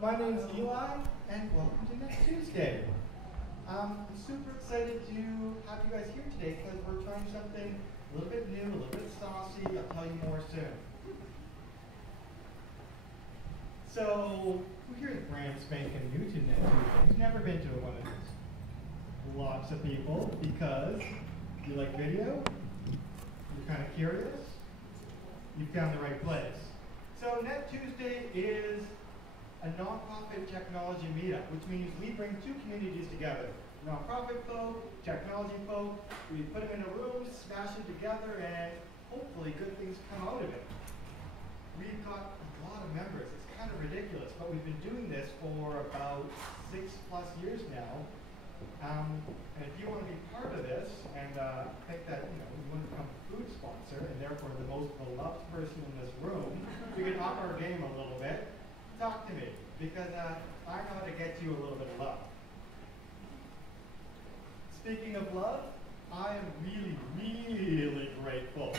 My name is Eoghan, and welcome to next Tuesday. I'm super excited to have you guys here today because we're trying something a little bit new, a little bit saucy. I'll tell you more soon. So, who here is brand spanking new to next Tuesday? Who's never been to one of these? Lots of people, because you like video, you're kind of curious, you found the right place. So Net Tuesday is a nonprofit technology meetup, which means we bring two communities together. Nonprofit folk, technology folk, we put them in a room, smash them together, and hopefully good things come out of it. We've got a lot of members. It's kind of ridiculous, but we've been doing this for about 6+ years now. And if you want to be part of this and think that you want to become a food sponsor and therefore the most beloved person in this room, we can up our game a little bit. Talk to me, because I know how to get you a little bit of love. Speaking of love, I am really, really grateful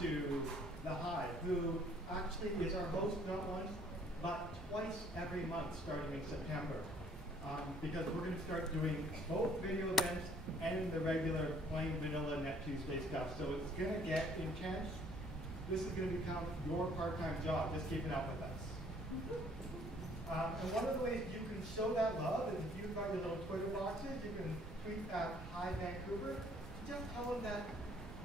to the HiVE, who actually is our host not once, but twice every month starting in September. Because we're going to start doing both video events and the regular plain vanilla Net Tuesday stuff. So it's going to get intense. This is going to become your part-time job, just keeping up with us. And one of the ways you can show that love is if you've got your little Twitter boxes, you can tweet at HiVE Vancouver. Just tell them that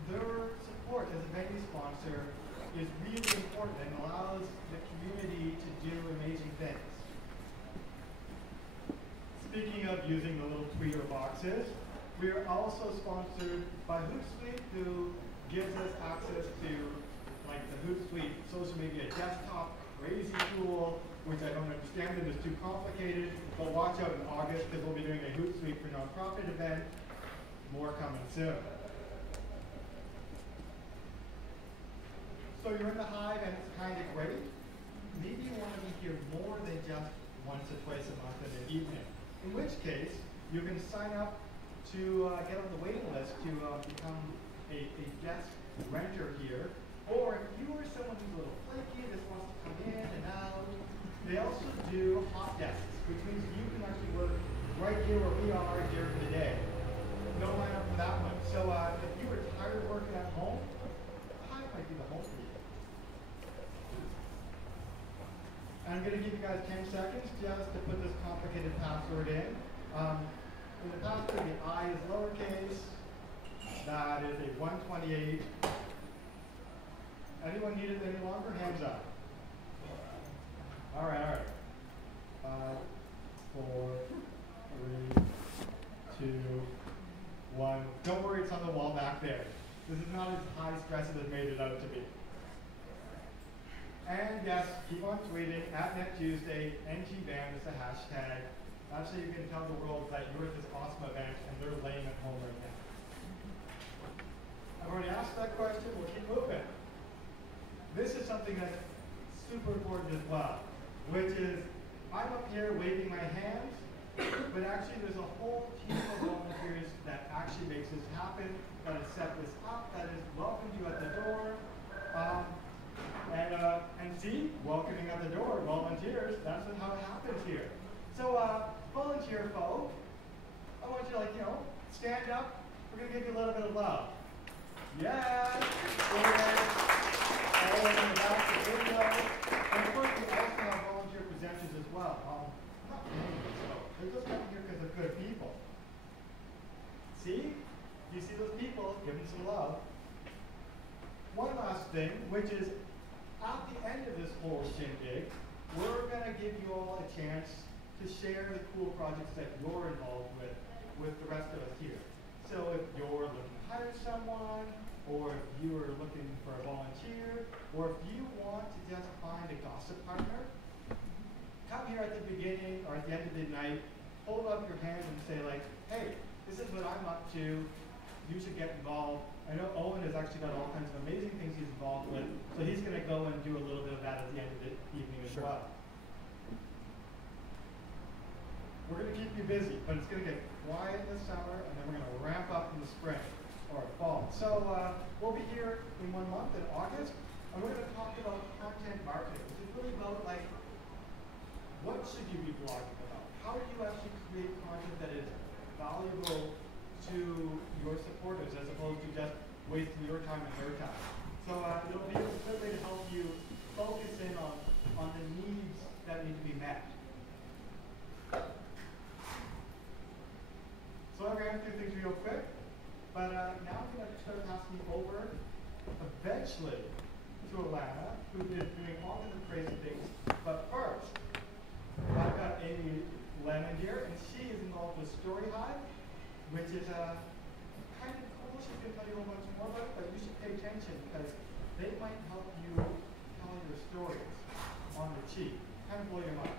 their support as a venue sponsor is really important and allows the community to do amazing things. Speaking of using the little tweeter boxes, we are also sponsored by Hootsuite, who gives us access to like the Hootsuite social media desktop crazy tool, which I don't understand and is too complicated, but watch out in August because we'll be doing a Hootsuite for nonprofit event. More coming soon. So you're in the HiVE and it's kind of great. Maybe you want to be here more than just once or twice a month in the evening. In which case, you can sign up to get on the waiting list to become a guest renter here. Or if you are someone who's a little flaky, just wants to come in and out, they also do hot desks, which means you can actually work right here where we are during the day. No line up for that one. So if you were tired of working at home, HiVE might be the home for you. I'm going to give you guys 10 seconds just to put this complicated password in. In the password, the I is lowercase. That is a 128. Anyone need it any longer? Hands up. All right. 5, 4, 3, 2, 1. Don't worry, it's on the wall back there. This is not as high stress as it made it out to be. And yes, keep on tweeting at Net Tuesday, NTVan is the hashtag. That's so you can tell the world that you're at this awesome event and they're laying at home right now. I've already asked that question, we'll keep moving. This is something that's super important as well, which is I'm up here waving my hands, but actually there's a whole team of volunteers that actually makes this happen, that has set this up, that has welcomed you at the door. And see, welcoming at the door, volunteers, that's how it happens here. So volunteer folk, I want you to stand up. We're going to give you a little bit of love. Yes! All in the back of the video. And of course, we also have volunteer presenters as well. Not many, so they're just coming here because they're good people. See? You see those people, give them some love. One last thing, which is at the end of this whole shindig, we're going to give you all a chance to share the cool projects that you're involved with the rest of us here. So if you're looking to hire someone, or if you are looking for a volunteer, or if you want to just find a gossip partner, come here at the beginning or at the end of the night, hold up your hand and say like, hey, this is what I'm up to, you should get involved. I know Eoghan has actually got all kinds of amazing things he's involved with, so he's going to go and do a little bit of that at the end of the evening as well. We're going to keep you busy, but it's going to get quiet this summer, and then we're going to ramp up in the spring or fall. So we'll be here in 1 month in August, and we're going to talk about content marketing, which is really about like what should you be blogging about? How do you actually create content that is valuable to your supporters as opposed to just wasting your time and their time? So it'll be a good way to help you focus in on the needs that need to be met. So I ran through things real quick, but now I'm going to start passing you over eventually to Allanah, who is doing all of the crazy things. But first, I've got Amy Lennon here, and she is involved with HiVE, which is kind of cool. She's going to tell you a whole bunch more about it, but you should pay attention because they might help you tell your stories on the cheap. Kind of blow your mind.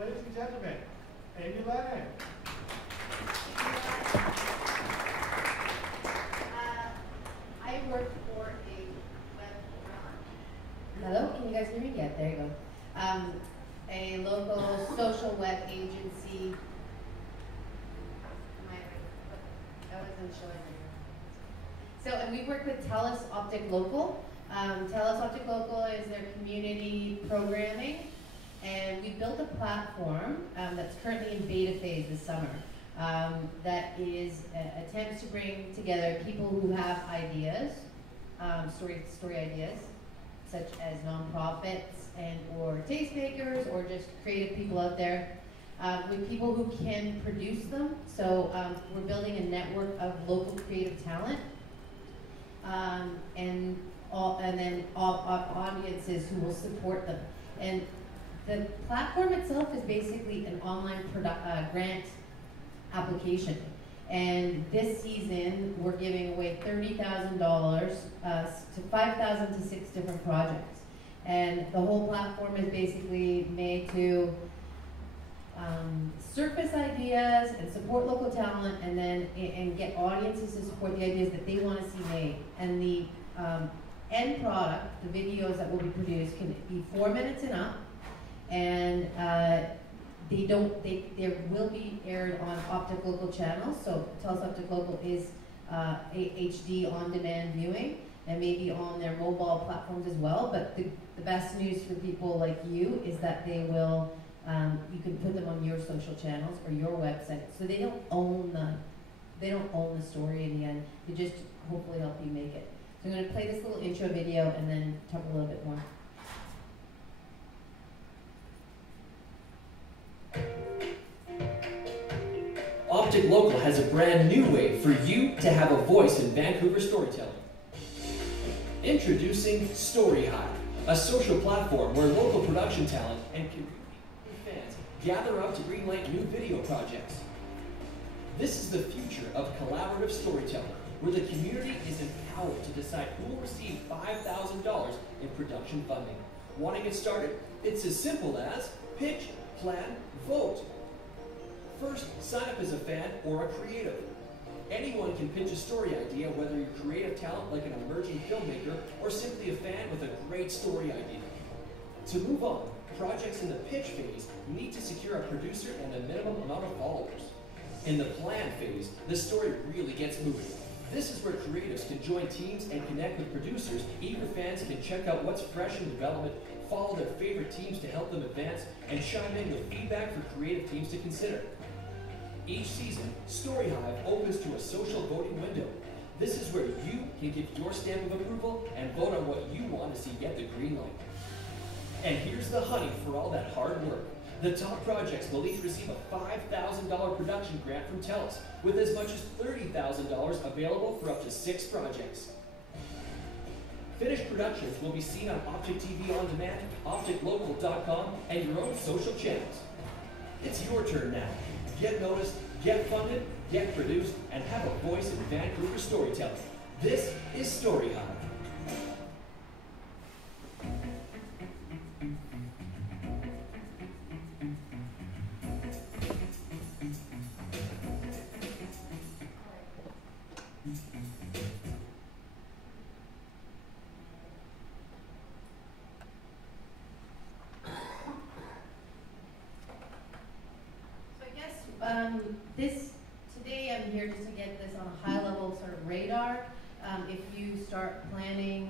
Ladies and gentlemen, Amy Lennon. I work for a web Hello, can you guys hear me? Yeah, there you go. A local social web agency. That wasn't showing me. So, and we work with TELUS Optic Local. TELUS Optic Local is their community programming, and we built a platform that's currently in beta phase this summer. That is attempts to bring together people who have ideas, story ideas, such as nonprofits and or tastemakers or just creative people out there, with people who can produce them. So we're building a network of local creative talent, and then audiences who will support them. And the platform itself is basically an online grant application. And this season, we're giving away $30,000 to 5,000 to 6 different projects. And the whole platform is basically made to surface ideas and support local talent, and then and get audiences to support the ideas that they want to see made. And the end product, the videos that will be produced, can be 4 minutes and up, and they will be aired on Optic Local channels. So TELUS Optic Local is HD on-demand viewing, and maybe on their mobile platforms as well. But the best news for people like you is that they will, you can put them on your social channels or your website. So they don't own the story in the end. They just hopefully help you make it. So I'm going to play this little intro video and then talk a little bit more. Optic Local has a brand new way for you to have a voice in Vancouver storytelling. Introducing HiVE, a social platform where local production talent and community fans gather up to greenlight new video projects. This is the future of collaborative storytelling, where the community is empowered to decide who will receive $5,000 in production funding. Want to get started? It's as simple as pitch, plan, vote. First, sign up as a fan or a creative. Anyone can pitch a story idea, whether you're creative talent like an emerging filmmaker or simply a fan with a great story idea. To move on, projects in the pitch phase need to secure a producer and a minimum amount of followers. In the plan phase, the story really gets moving. This is where creatives can join teams and connect with producers. Eager fans can check out what's fresh in development, follow their favorite teams to help them advance, and chime in with feedback for creative teams to consider. Each season, HiVE opens to a social voting window. This is where you can give your stamp of approval and vote on what you want to see get the green light. And here's the honey for all that hard work. The top projects will each receive a $5,000 production grant from TELUS, with as much as $30,000 available for up to 6 projects. Finished productions will be seen on Optic TV On Demand, OpticLocal.com, and your own social channels. It's your turn now. Get noticed, get funded, get produced, and have a voice in Vancouver storytelling. This is HiVE. Today I'm here just to get this on a high level sort of radar. If you start planning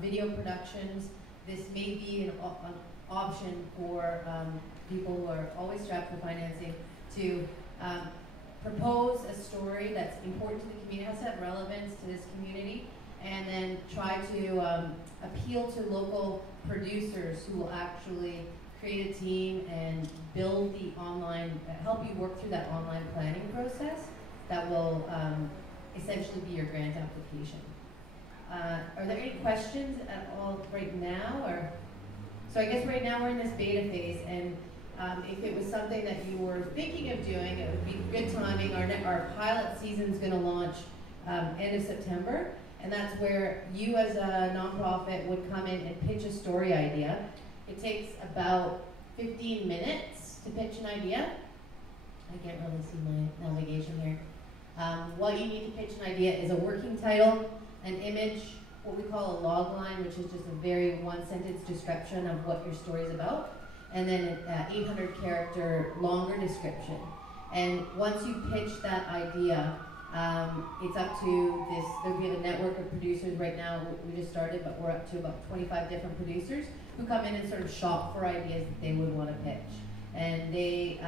video productions, this may be an option for people who are always strapped for financing to propose a story that's important to the community, has to have relevance to this community, and then try to appeal to local producers who will actually create a team and build the online, help you work through that online planning process that will essentially be your grant application. Are there any questions at all right now? Or so I guess right now we're in this beta phase, and if it was something that you were thinking of doing, it would be good timing. Our pilot season is going to launch end of September, and that's where you as a nonprofit would come in and pitch a story idea. It takes about 15 minutes to pitch an idea. I can't really see my navigation here. What you need to pitch an idea is a working title, an image, what we call a log line, which is just a very one-sentence description of what your story is about, and then an 800-character longer description. And once you pitch that idea, it's up to this, we have a network of producers right now, we just started, but we're up to about 25 different producers who come in and sort of shop for ideas that they would want to pitch. And they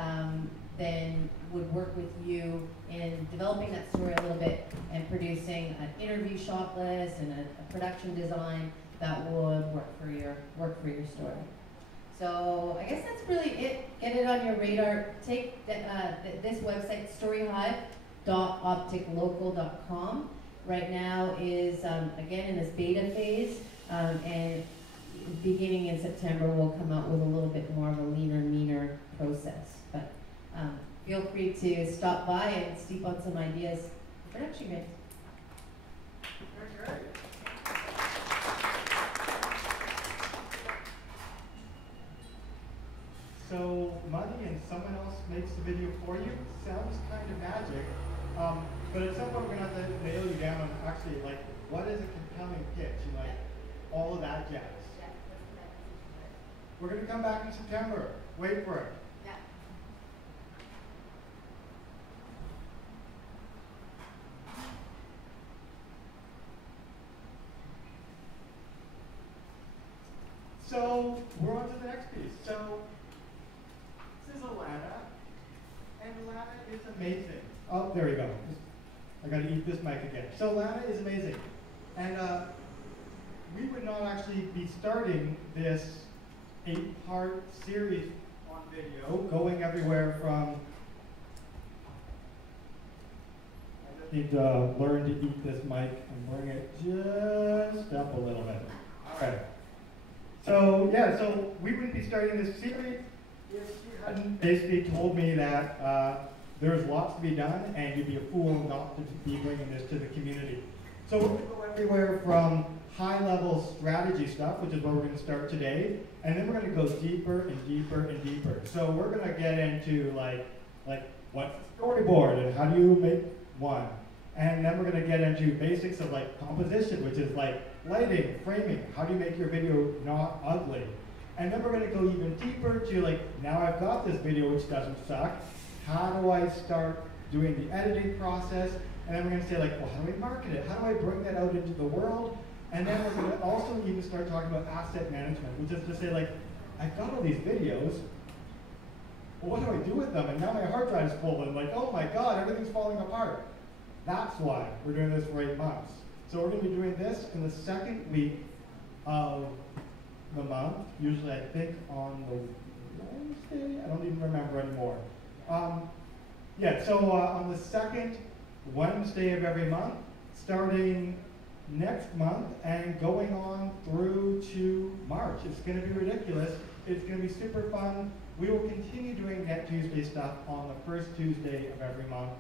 then would work with you in developing that story a little bit and producing an interview shot list and a production design that would work for your story. So I guess that's really it. Get it on your radar. Take this website, storyhive.opticlocal.com. Right now is, again, in this beta phase, and beginning in September, we'll come out with a little bit more of a leaner, meaner process. But feel free to stop by and steep on some ideas for production grants. Very great. So money and someone else makes the video for you sounds kind of magic, but at some point we're gonna have to nail you down on actually like what is a compelling pitch and like all of that jazz. We're gonna come back in September. Wait for it. Yeah. So we're on to the next piece. So this is Allanah, and Allanah is amazing. Oh, there we go. I got to eat this mic again. So Allanah is amazing, and we would not actually be starting this 8-part series on video, going everywhere from. I just need to learn to eat this mic and bring it just up a little bit. All right. So yeah, so we wouldn't be starting this series if you hadn't basically told me that there's lots to be done and you'd be a fool not to be bringing this to the community. So we're going to go everywhere from high-level strategy stuff, which is where we're going to start today, and then we're going to go deeper and deeper and deeper. So we're going to get into like what's the storyboard and how do you make one, and then we're going to get into basics of like composition, which is like lighting, framing, how do you make your video not ugly? And then we're going to go even deeper to like, now I've got this video which doesn't suck, how do I start doing the editing process? And then we're going to say like, well, how do we market it? How do I bring that out into the world? And then we're going to also even start talking about asset management, which is to say like, I've got all these videos, well, what do I do with them? And now my hard drive is full and like, oh my God, everything's falling apart. That's why we're doing this for 8 months. So we're going to be doing this in the second week of the month, usually I think on the Wednesday, I don't even remember anymore. Yeah, so on the second Wednesday of every month, starting next month and going on through to March. It's going to be ridiculous. It's going to be super fun. We will continue doing Net Tuesday stuff on the first Tuesday of every month,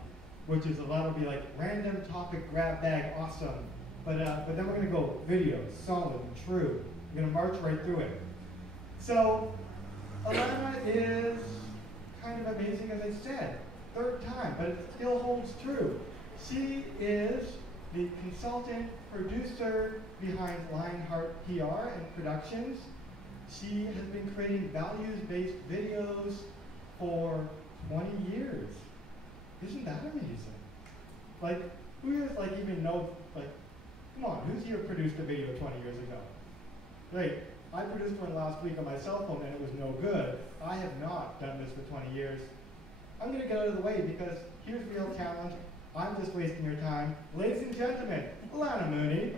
which is a lot of be like random topic grab bag, awesome. But then we're going to go video, solid, true. We're going to march right through it. So Allanah is kind of amazing, as I said, third time, but it still holds true. She is the consultant producer behind Lionheart PR and Productions. She has been creating values-based videos for 20 years. Isn't that amazing? Like, who here even know, like, come on, who's here produced a video 20 years ago? Great. I produced one last week on my cell phone and it was no good. I have not done this for 20 years. I'm going to get out of the way because here's real talent. I'm just wasting your time. Ladies and gentlemen, Allanah Mooney.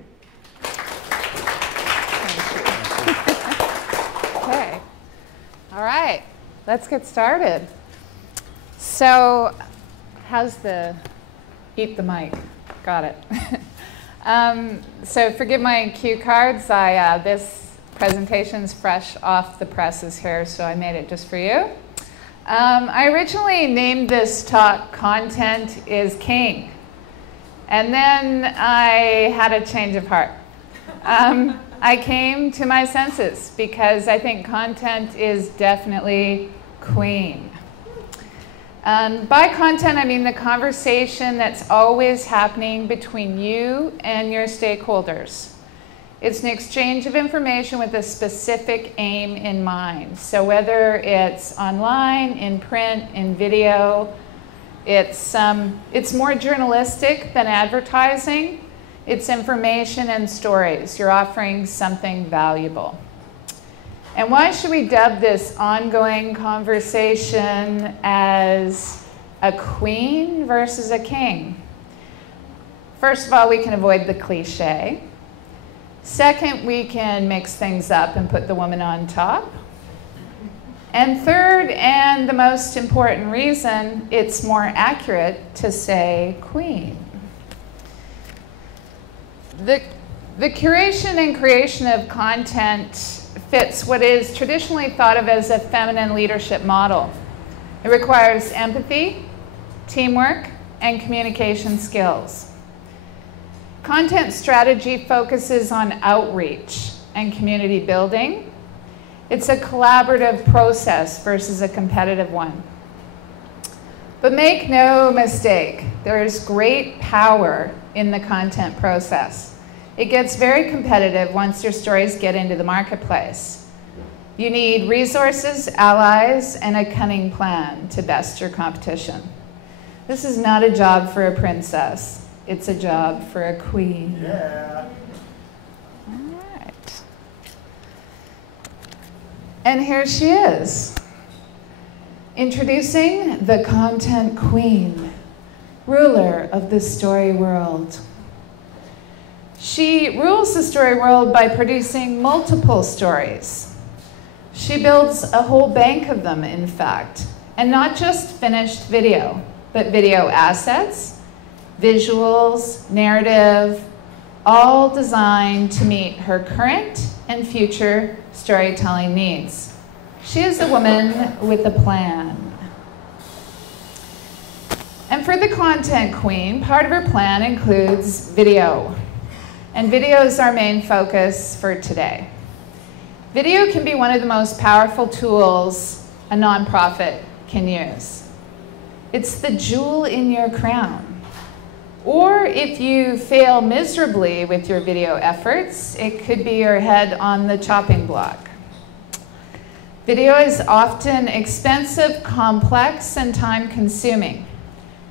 Okay. All right. Let's get started. So, how's the eat the mic? Got it. So forgive my cue cards. This presentation's fresh off the presses here, so I made it just for you. I originally named this talk Content is King. And then I had a change of heart. I came to my senses because I think content is definitely queen. By content, I mean the conversation that's always happening between you and your stakeholders. It's an exchange of information with a specific aim in mind. So whether it's online, in print, in video, it's more journalistic than advertising. It's information and stories. You're offering something valuable. And why should we dub this ongoing conversation as a queen versus a king? First of all, we can avoid the cliche. Second, we can mix things up and put the woman on top. And third, and the most important reason, it's more accurate to say queen. The curation and creation of content fits what is traditionally thought of as a feminine leadership model. It requires empathy, teamwork, and communication skills. Content strategy focuses on outreach and community building. It's a collaborative process versus a competitive one. But make no mistake, there is great power in the content process. It gets very competitive once your stories get into the marketplace. You need resources, allies, and a cunning plan to best your competition. This is not a job for a princess. It's a job for a queen. Yeah. All right. And here she is, introducing the content queen, ruler of the story world. She rules the story world by producing multiple stories. She builds a whole bank of them, in fact, and not just finished video, but video assets, visuals, narrative, all designed to meet her current and future storytelling needs. She is a woman with a plan. And for the content queen, part of her plan includes video. And video is our main focus for today. Video can be one of the most powerful tools a nonprofit can use. It's the jewel in your crown. Or if you fail miserably with your video efforts, it could be your head on the chopping block. Video is often expensive, complex, and time-consuming.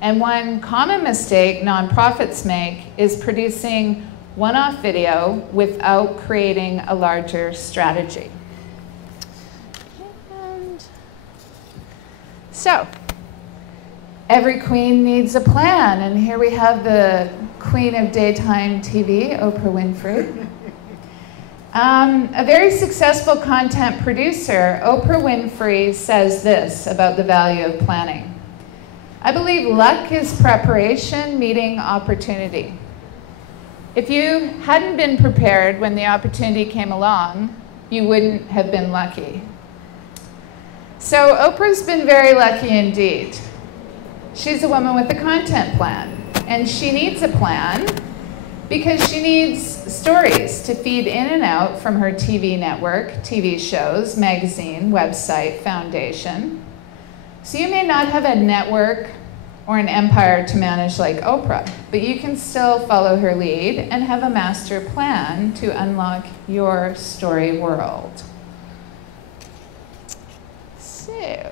And one common mistake nonprofits make is producing one-off video without creating a larger strategy. And so, every queen needs a plan, and here we have the queen of daytime TV, Oprah Winfrey. A very successful content producer, Oprah Winfrey, says this about the value of planning. I believe luck is preparation meeting opportunity. If you hadn't been prepared when the opportunity came along, you wouldn't have been lucky. So Oprah's been very lucky indeed. She's a woman with a content plan, and she needs a plan because she needs stories to feed in and out from her TV network, TV shows, magazine, website, foundation. So you may not have a network or an empire to manage like Oprah, but you can still follow her lead and have a master plan to unlock your story world. So,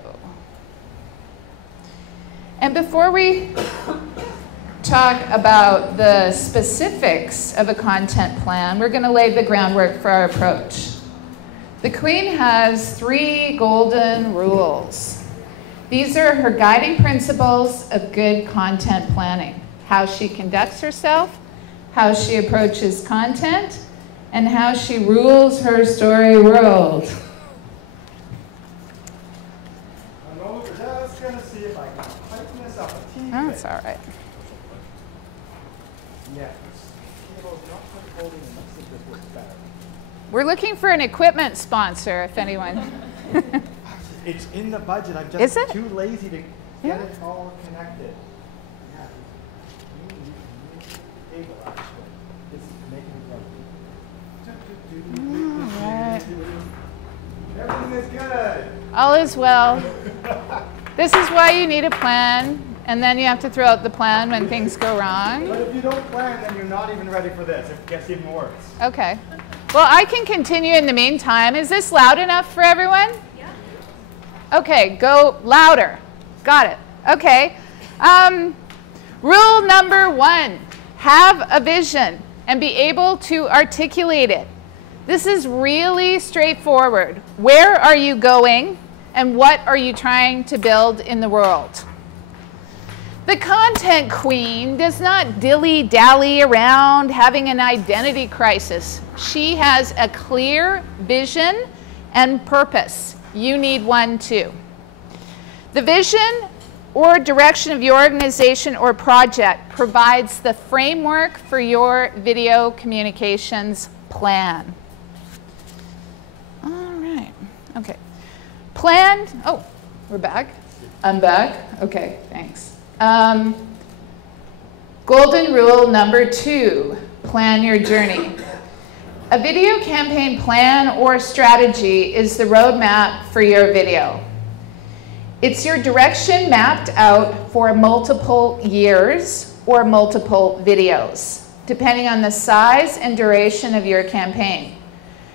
and before we talk about the specifics of a content plan, we're going to lay the groundwork for our approach. The Queen has 3 golden rules. These are her guiding principles of good content planning: how she conducts herself, how she approaches content, and how she rules her story world. I'm just going to see if I can tighten this up a teeny Oh, bit. that's all right. Yeah, this cable's not quite holding enough, so this works better. We're looking for an equipment sponsor, if anyone. It's in the budget. I'm Is just it? too lazy to Yeah. get it all connected. Yeah. Cable, actually. It's making me go. Alright. Everything is good. All is well. This is why you need a plan, and then you have to throw out the plan when things go wrong. But if you don't plan, then you're not even ready for this. It gets even worse. Okay. Well, I can continue in the meantime. Is this loud enough for everyone? Yeah. Okay, go louder. Got it. Okay. Rule number 1, have a vision and be able to articulate it. This is really straightforward. Where are you going, and what are you trying to build in the world? The content queen does not dilly-dally around having an identity crisis. She has a clear vision and purpose. You need one too. The vision or direction of your organization or project provides the framework for your video communications plan. All right, okay. Plan, oh, we're back. I'm back, okay, thanks. Golden rule number 2, plan your journey. A video campaign plan or strategy is the roadmap for your video. It's your direction mapped out for multiple years or multiple videos, depending on the size and duration of your campaign.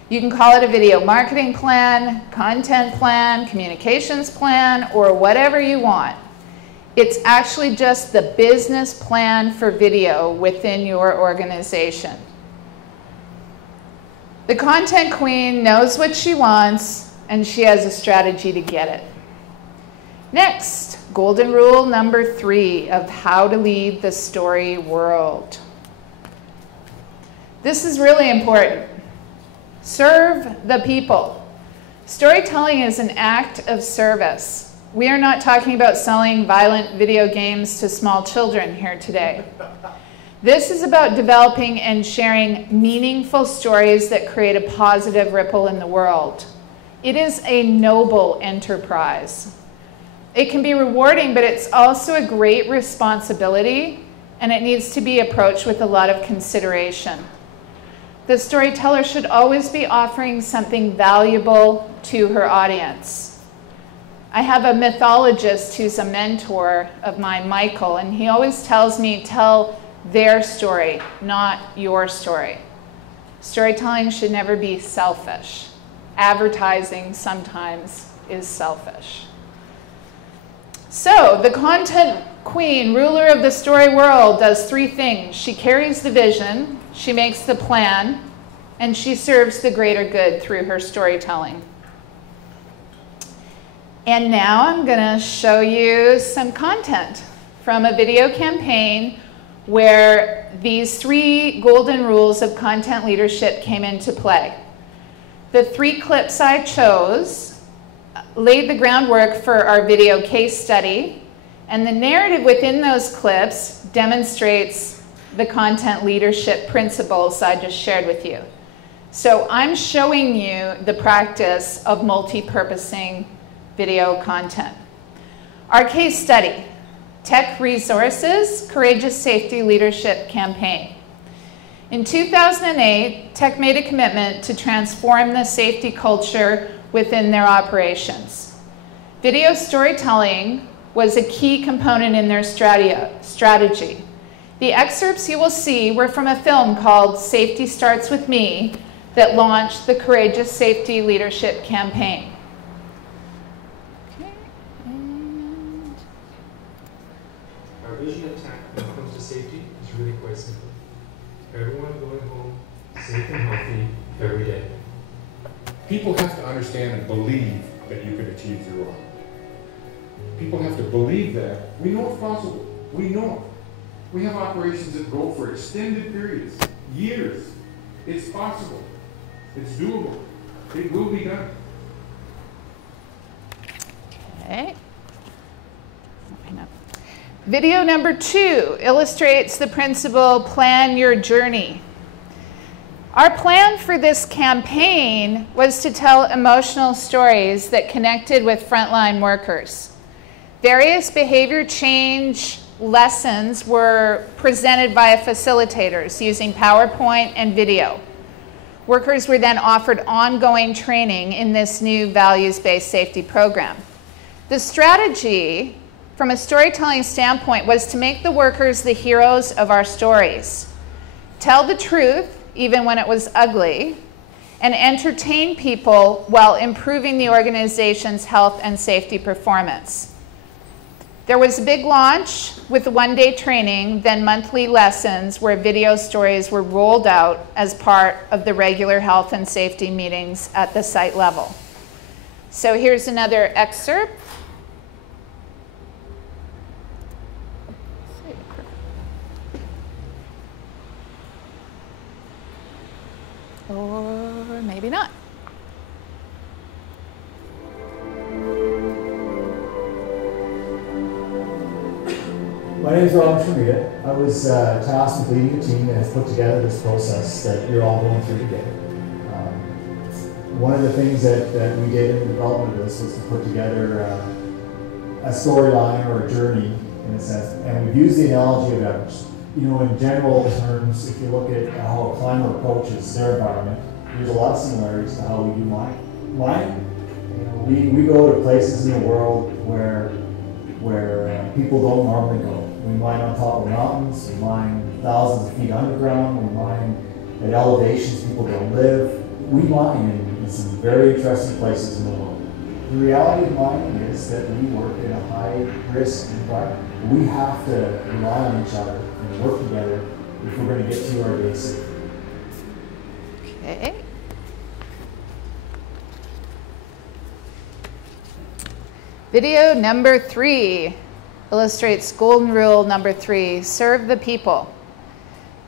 You can call it a video marketing plan, content plan, communications plan, or whatever you want. It's actually just the business plan for video within your organization. The content queen knows what she wants, and she has a strategy to get it. Next, golden rule number 3 of how to lead the story world. This is really important. Serve the people. Storytelling is an act of service. We are not talking about selling violent video games to small children here today. This is about developing and sharing meaningful stories that create a positive ripple in the world. It is a noble enterprise. It can be rewarding, but it's also a great responsibility, and it needs to be approached with a lot of consideration. The storyteller should always be offering something valuable to her audience. I have a mythologist who's a mentor of mine, Michael, and he always tells me, tell their story, not your story. Storytelling should never be selfish. Advertising sometimes is selfish. So the content queen, ruler of the story world, does 3 things. She carries the vision, she makes the plan, and she serves the greater good through her storytelling. And now I'm going to show you some content from a video campaign where these 3 golden rules of content leadership came into play. The 3 clips I chose laid the groundwork for our video case study, and the narrative within those clips demonstrates the content leadership principles I just shared with you. So I'm showing you the practice of multi-purposing video content. Our case study, Tech Resources, Courageous Safety Leadership Campaign. In 2008, Tech made a commitment to transform the safety culture within their operations. Video storytelling was a key component in their strategy. The excerpts you will see were from a film called Safety Starts With Me that launched the Courageous Safety Leadership Campaign. Our vision at Tech when it comes to safety is really quite simple. Everyone going home safe and healthy every day. People have to understand and believe that you can achieve zero harm. People have to believe that. We know it's possible. We know it. We have operations that go for extended periods, years. It's possible. It's doable. It will be done. Okay. Video number 2 illustrates the principle, plan your journey. Our plan for this campaign was to tell emotional stories that connected with frontline workers. Various behavior change lessons were presented via facilitators using PowerPoint and video. Workers were then offered ongoing training in this new values-based safety program. The strategy, from a storytelling standpoint, was to make the workers the heroes of our stories, tell the truth even when it was ugly, and entertain people while improving the organization's health and safety performance. There was a big launch with one-day training, then monthly lessons where video stories were rolled out as part of the regular health and safety meetings at the site level. So here's another excerpt. Or maybe not. My name is Eoghan. I was tasked with leading a team that has put together this process that you're all going through today. One of the things that we did in the development of this was to put together a storyline or a journey, in a sense, and we've used the analogy of Everest. You know, in general terms, if you look at how a climber approaches their environment, there's a lot of similarities to how we do mining. You know, we go to places in the world where people don't normally go. We mine on top of mountains, we mine thousands of feet underground, we mine at elevations people don't live. We mine in some very interesting places in the world. The reality of mining is that we work in a high-risk environment. We have to rely on each other and work together if we're going to get to our day safe. Okay. Video number 3 illustrates golden rule number 3, serve the people.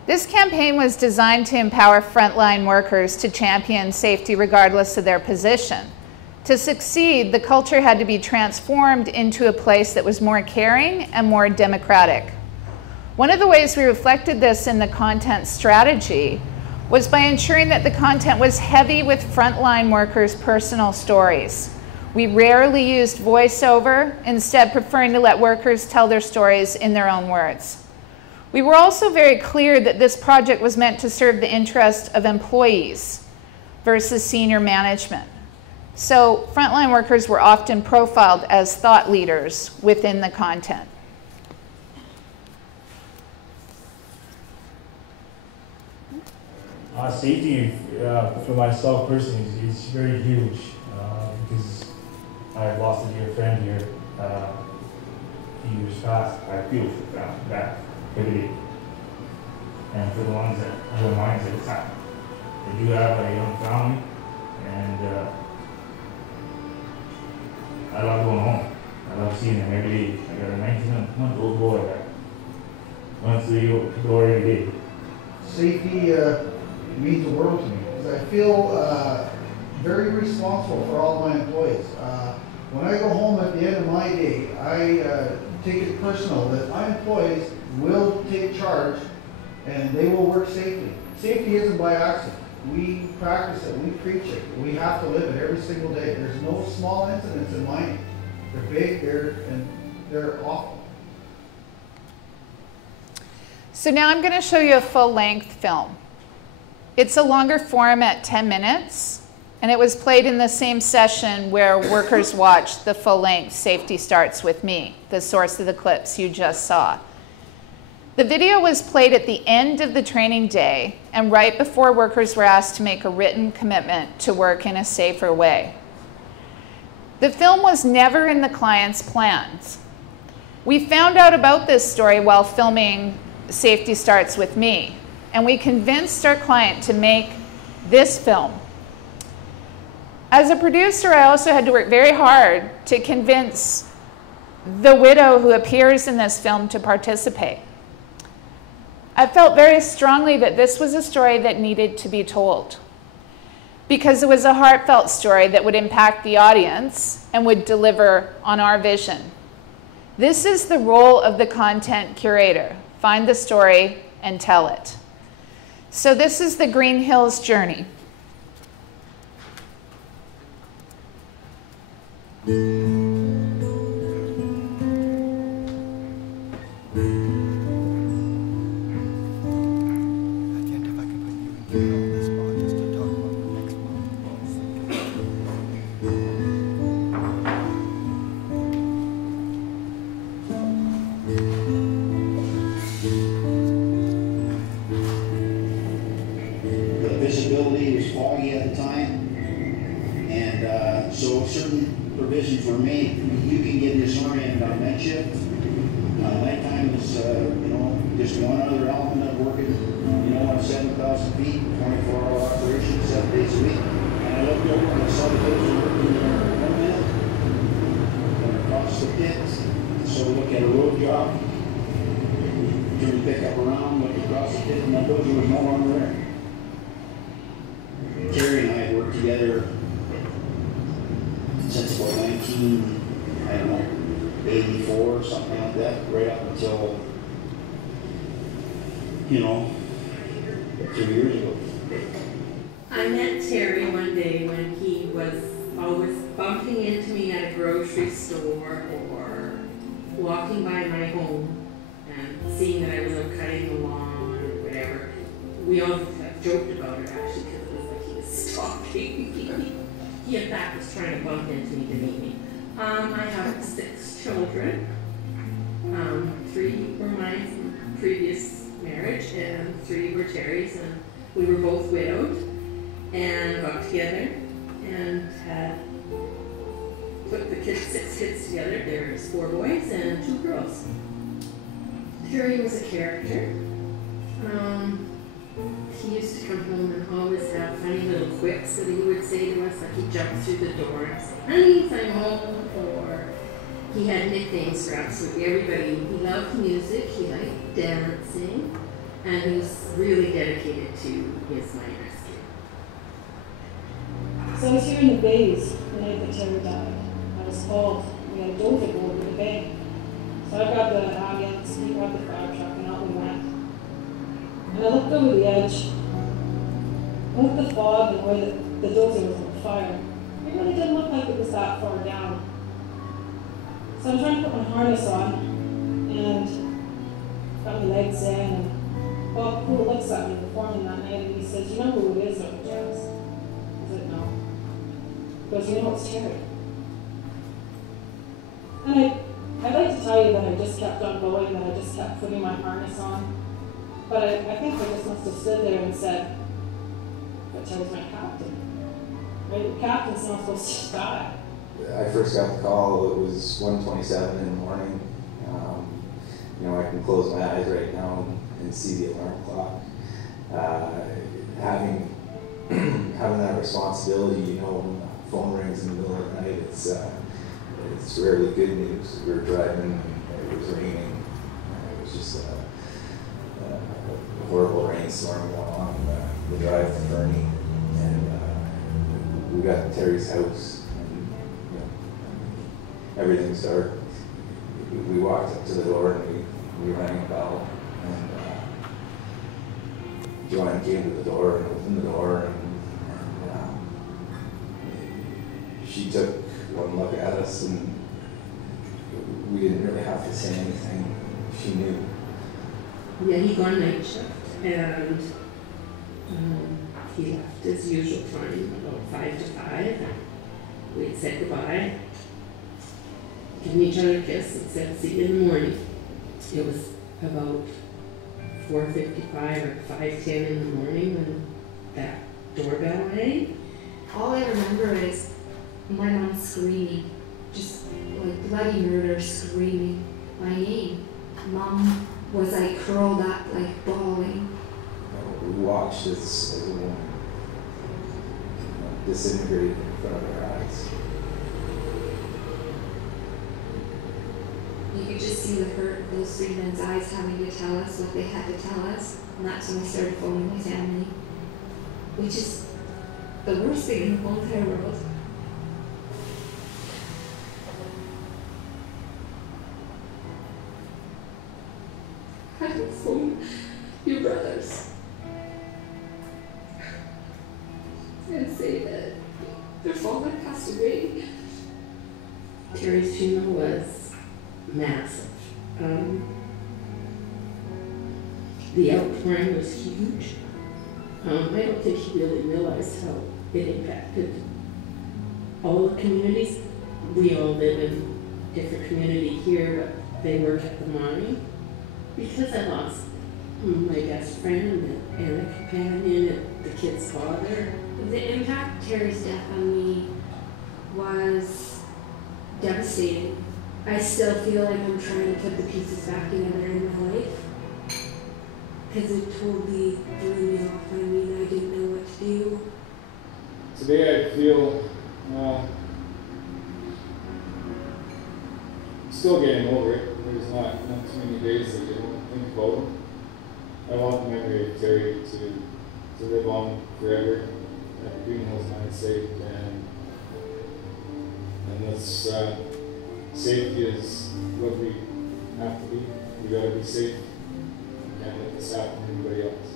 This campaign was designed to empower frontline workers to champion safety regardless of their position. To succeed, the culture had to be transformed into a place that was more caring and more democratic. One of the ways we reflected this in the content strategy was by ensuring that the content was heavy with frontline workers' personal stories. We rarely used voiceover, instead preferring to let workers tell their stories in their own words. We were also very clear that this project was meant to serve the interest of employees versus senior management. So frontline workers were often profiled as thought leaders within the content. Safety for myself personally is very huge because I've lost a dear friend here a few years past. I feel for that every day. And for the ones that have minds that it's happened. They do have a young family, and I love going home. I love seeing them every day. I got a 19-month-old boy that runs through the door every day. Safety means the world to me because I feel very responsible for all my employees. When I go home at the end of my day, I take it personal that my employees will take charge and they will work safely. Safety isn't by accident. We practice it, we preach it, we have to live it every single day. There's no small incidents in mining. They're big, they're awful. So now I'm going to show you a full-length film. It's a longer form at 10 minutes, and it was played in the same session where workers watched the full-length Safety Starts With Me, the source of the clips you just saw. The video was played at the end of the training day and right before workers were asked to make a written commitment to work in a safer way. The film was never in the client's plans. We found out about this story while filming Safety Starts With Me, and we convinced our client to make this film. As a producer, I also had to work very hard to convince the widow who appears in this film to participate. I felt very strongly that this was a story that needed to be told, because it was a heartfelt story that would impact the audience and would deliver on our vision. This is the role of the content curator: find the story and tell it. So this is the Green Hills journey. Visibility was foggy at the time, and so certain provisions were made. You can get disoriented on night shift. Nighttime is, just one other element of working, on 7,000 feet, 24-hour operation, 7 days a week. And I looked over and I saw the kids were working their homeland and across the pits. So look at a road job, turn the pickup around, look across the pit, and that dozer was no longer there. Terry and I had worked together since about 1984 or something like that, right up until, 3 years ago. I met Terry one day when he was always bumping into me at a grocery store or walking by my home and seeing that I was out cutting the lawn or whatever. We all joked about it actually, because it was like he was stalking me. He in fact was trying to bump into me to meet me. I have 6 children. 3 were mine from previous marriage and 3 were Terry's, and we were both widowed and got together and had put the 6 kids together. There's 4 boys and 2 girls. Terry was a character. He used to come home and always have funny little quips that he would say to us, like he'd jump through the door and say, "Honey, I'm home," or he had nicknames for absolutely everybody. He loved music, he liked dancing, and he was really dedicated to his mine rescue. So I was here in the bays the night that Terry died. I was called. We had a dozer go over the bay. So I grabbed the ambulance, he grabbed the fire truck, and out we went. And I looked over the edge. I looked at the fog and where the dozer was on fire. It really didn't look like it was that far down. So I'm trying to put my harness on and got my legs in, and Bob Poole looks at me, the foreman that night, and he says, "You know who it is, don't you, Jess?" I said, "No." He goes, "You know it's Terry." And I'd like to tell you that I just kept on going, that I just kept putting my harness on. But I think I just must have stood there and said, "But Terry's my captain." Right? The captain's not supposed to die. I first got the call, it was 1:27 in the morning. I can close my eyes right now and see the alarm clock. Having that responsibility, when the phone rings in the middle of the night, it's rarely good news. We were driving, it was raining, it was just a horrible rainstorm going on the drive to Fernie, and we got to Terry's house. Everything's dark. We walked up to the door and we rang a bell, and Joanne came to the door and opened the door, and she took one look at us, and we didn't really have to say anything. She knew. Yeah, he got night shift, and he left as usual time, about 5 to 5. We'd said goodbye, given each other a kiss, and said, "See you in the morning." It was about 4:55 or 5:10 in the morning when that doorbell rang. All I remember is my mom screaming, just like bloody murder, screaming my name. Mom was like curled up, like bawling. We watched as a woman disintegrated front of their eyes. You could just see the hurt in those three men's eyes having to tell us what they had to tell us. And that's when I started phoning my family, which is the worst thing in the whole entire world. I would phone your brothers and say that their father passed away. Terry's funeral was massive. The outpouring was huge. I don't think he really realized how it impacted all the communities. We all live in different community here, but they work at the mine. Because I lost my best friend and a companion and the kid's father. The impact of Terry's death on me was devastating. I still feel like I'm trying to put the pieces back together in my life. Because it totally threw me off. I mean, I didn't know what to do. Today I feel still getting over it. There's not too many days that you don't think about them. I want the memory of Terry to live on forever. That Green Hills mine safe, and that's safety is what we have to be. We gotta be safe. We can't let this happen to anybody else.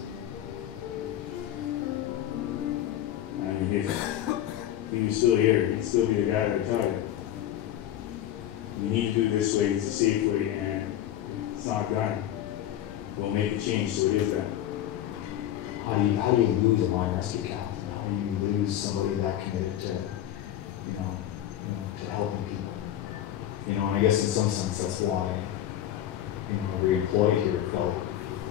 I mean, if he was still here, he'd still be the guy that taught it. You need to do it this way, it's a safe way, and it's not done. We'll make a change so it is done. How do you lose a mine rescue captain? How do you lose somebody that committed to, to helping people? And I guess in some sense that's why, every employee here felt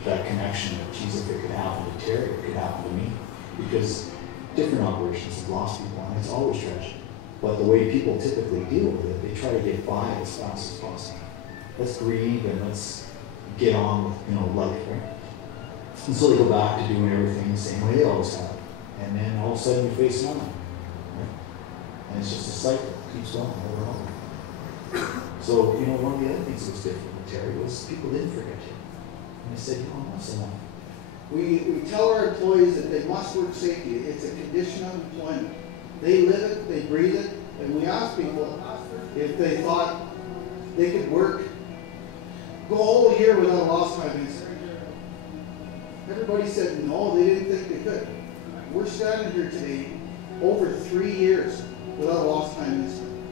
that connection that, geez, if it could happen to Terry, it could happen to me. Because different operations have lost people, and it's always tragic. But the way people typically deal with it, they try to get by as fast as possible. Let's grieve and let's get on with, life, right? And so they go back to doing everything the same way they always have. And then all of a sudden you face another, right? And it's just a cycle, it keeps going over and over. So, one of the other things that was different with Terry was people didn't forget you. And they said, enough's enough. We tell our employees that they must work safety. It's a condition of employment. They live it, they breathe it, and we ask people if they thought they could work, go a whole year without a lost time incident. Everybody said no, they didn't think they could. We're standing here today over 3 years without a lost time incident.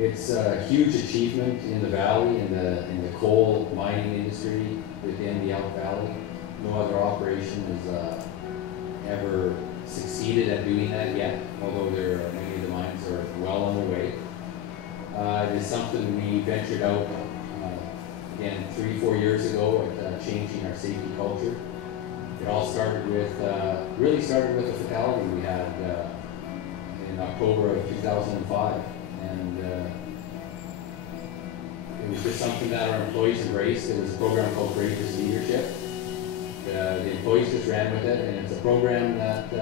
It's a huge achievement in the valley, in the coal mining industry within the Elk Valley. No other operation has ever succeeded at doing that yet, although many of the mines are well on their way. It is something we ventured out again 3-4 years ago at changing our safety culture. It all started with, really started with a fatality we had in October of 2005. And it was just something that our employees embraced. It was a program called Courageous Leadership. The employees just ran with it, and it's a program that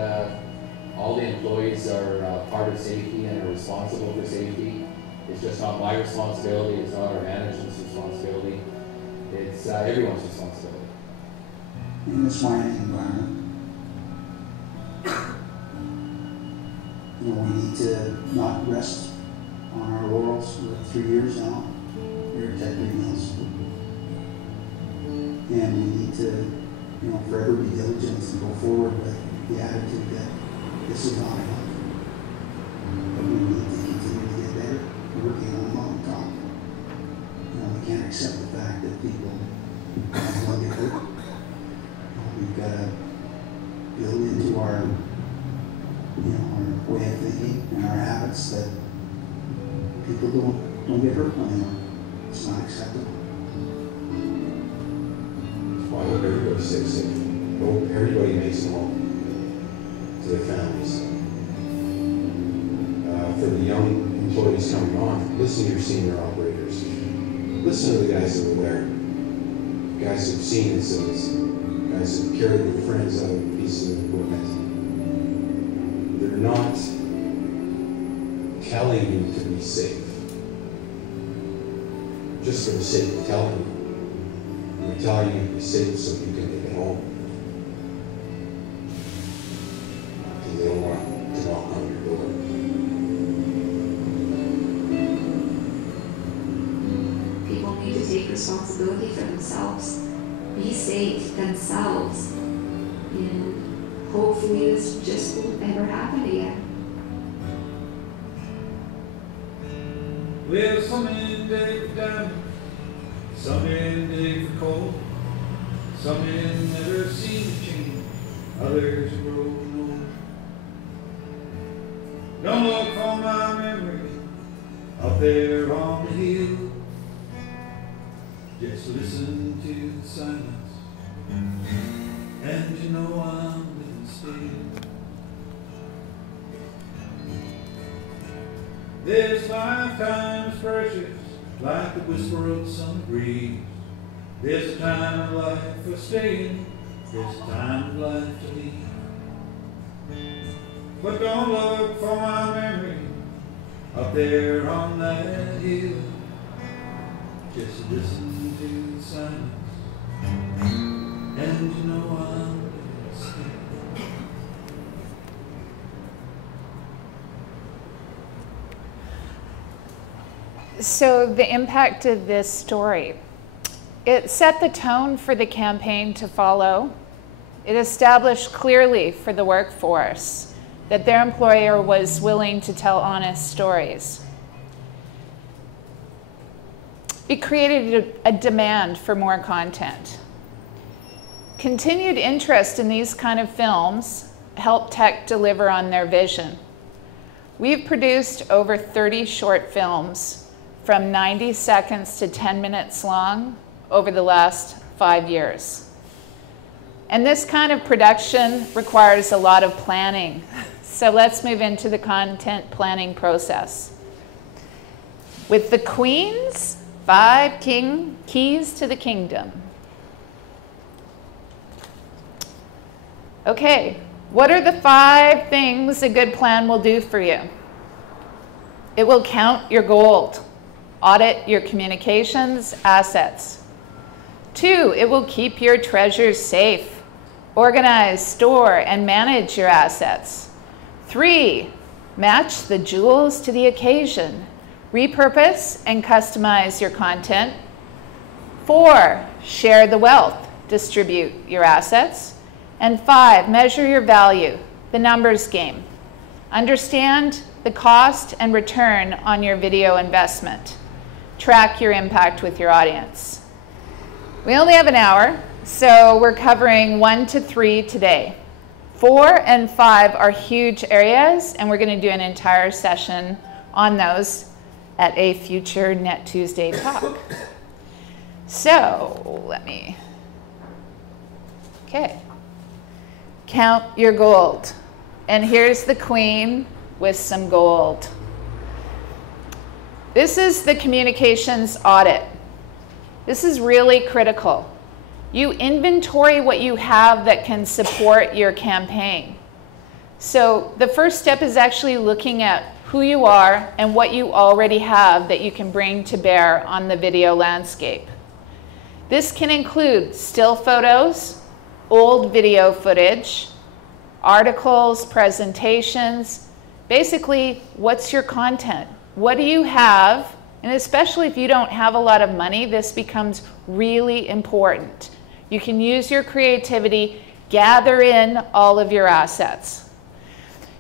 all the employees are part of safety and are responsible for safety. It's just not my responsibility, it's not our management's responsibility, it's everyone's responsibility. In this mining environment, we need to not rest on our laurels. We're 3 years now here at Green Hills. And we need to forever be diligent and go forward with the attitude that this is not enough. But we need to continue to get better. We're working on long term. We can't accept the fact that people want to get hurt. We've got to build into our, our way of thinking and our habits that people don't get hurt anymore. It's not acceptable. I hope everybody stays safe. I hope everybody makes it home to their families. For the young employees coming on, listen to your senior operators. Listen to the guys that were there. Guys who've seen incidents. Guys who've carried their friends out of pieces of equipment. They're not telling you to be safe. Just for the sake of telling you. We're telling you to be safe so you can make it home. Because they don't want to knock on your door. People need to take responsibility for themselves, be safe themselves, and hopefully this just won't ever happen again. Well, some men dig for diamond, some men dig for coal, some men never seem to change, others grow old. Don't look for my memory up there on the hill. Just listen to the silence, and you know I'm living still. This lifetime is precious, like the whisper of the summer breeze. There's a time of life for staying, there's a time of life to leave. But don't look for my memory up there on that hill. Just listen to the silence, and you know I'm living still. So the impact of this story, it set the tone for the campaign to follow. It established clearly for the workforce that their employer was willing to tell honest stories. It created a demand for more content. Continued interest in these kind of films helped tech deliver on their vision. We've produced over 30 short films from 90 seconds to 10 minutes long over the last 5 years. And this kind of production requires a lot of planning. So let's move into the content planning process. With the Queen's 5 keys to the kingdom. Okay, what are the 5 things a good plan will do for you? It will count your gold, audit your communications assets. 2, it will keep your treasures safe, organize, store, and manage your assets. 3, match the jewels to the occasion, repurpose and customize your content. 4, share the wealth, distribute your assets. And 5, measure your value, the numbers game. Understand the cost and return on your video investment. Track your impact with your audience. We only have an hour, so we're covering 1 to 3 today. 4 and 5 are huge areas, and we're going to do an entire session on those at a future Net Tuesday talk. So let me, okay. Count your gold. And here's the Queen with some gold. This is the communications audit. This is really critical. You inventory what you have that can support your campaign. So the first step is actually looking at who you are and what you already have that you can bring to bear on the video landscape. This can include still photos, old video footage, articles, presentations. Basically, what's your content? What do you have? And especially if you don't have a lot of money, this becomes really important. You can use your creativity, gather in all of your assets.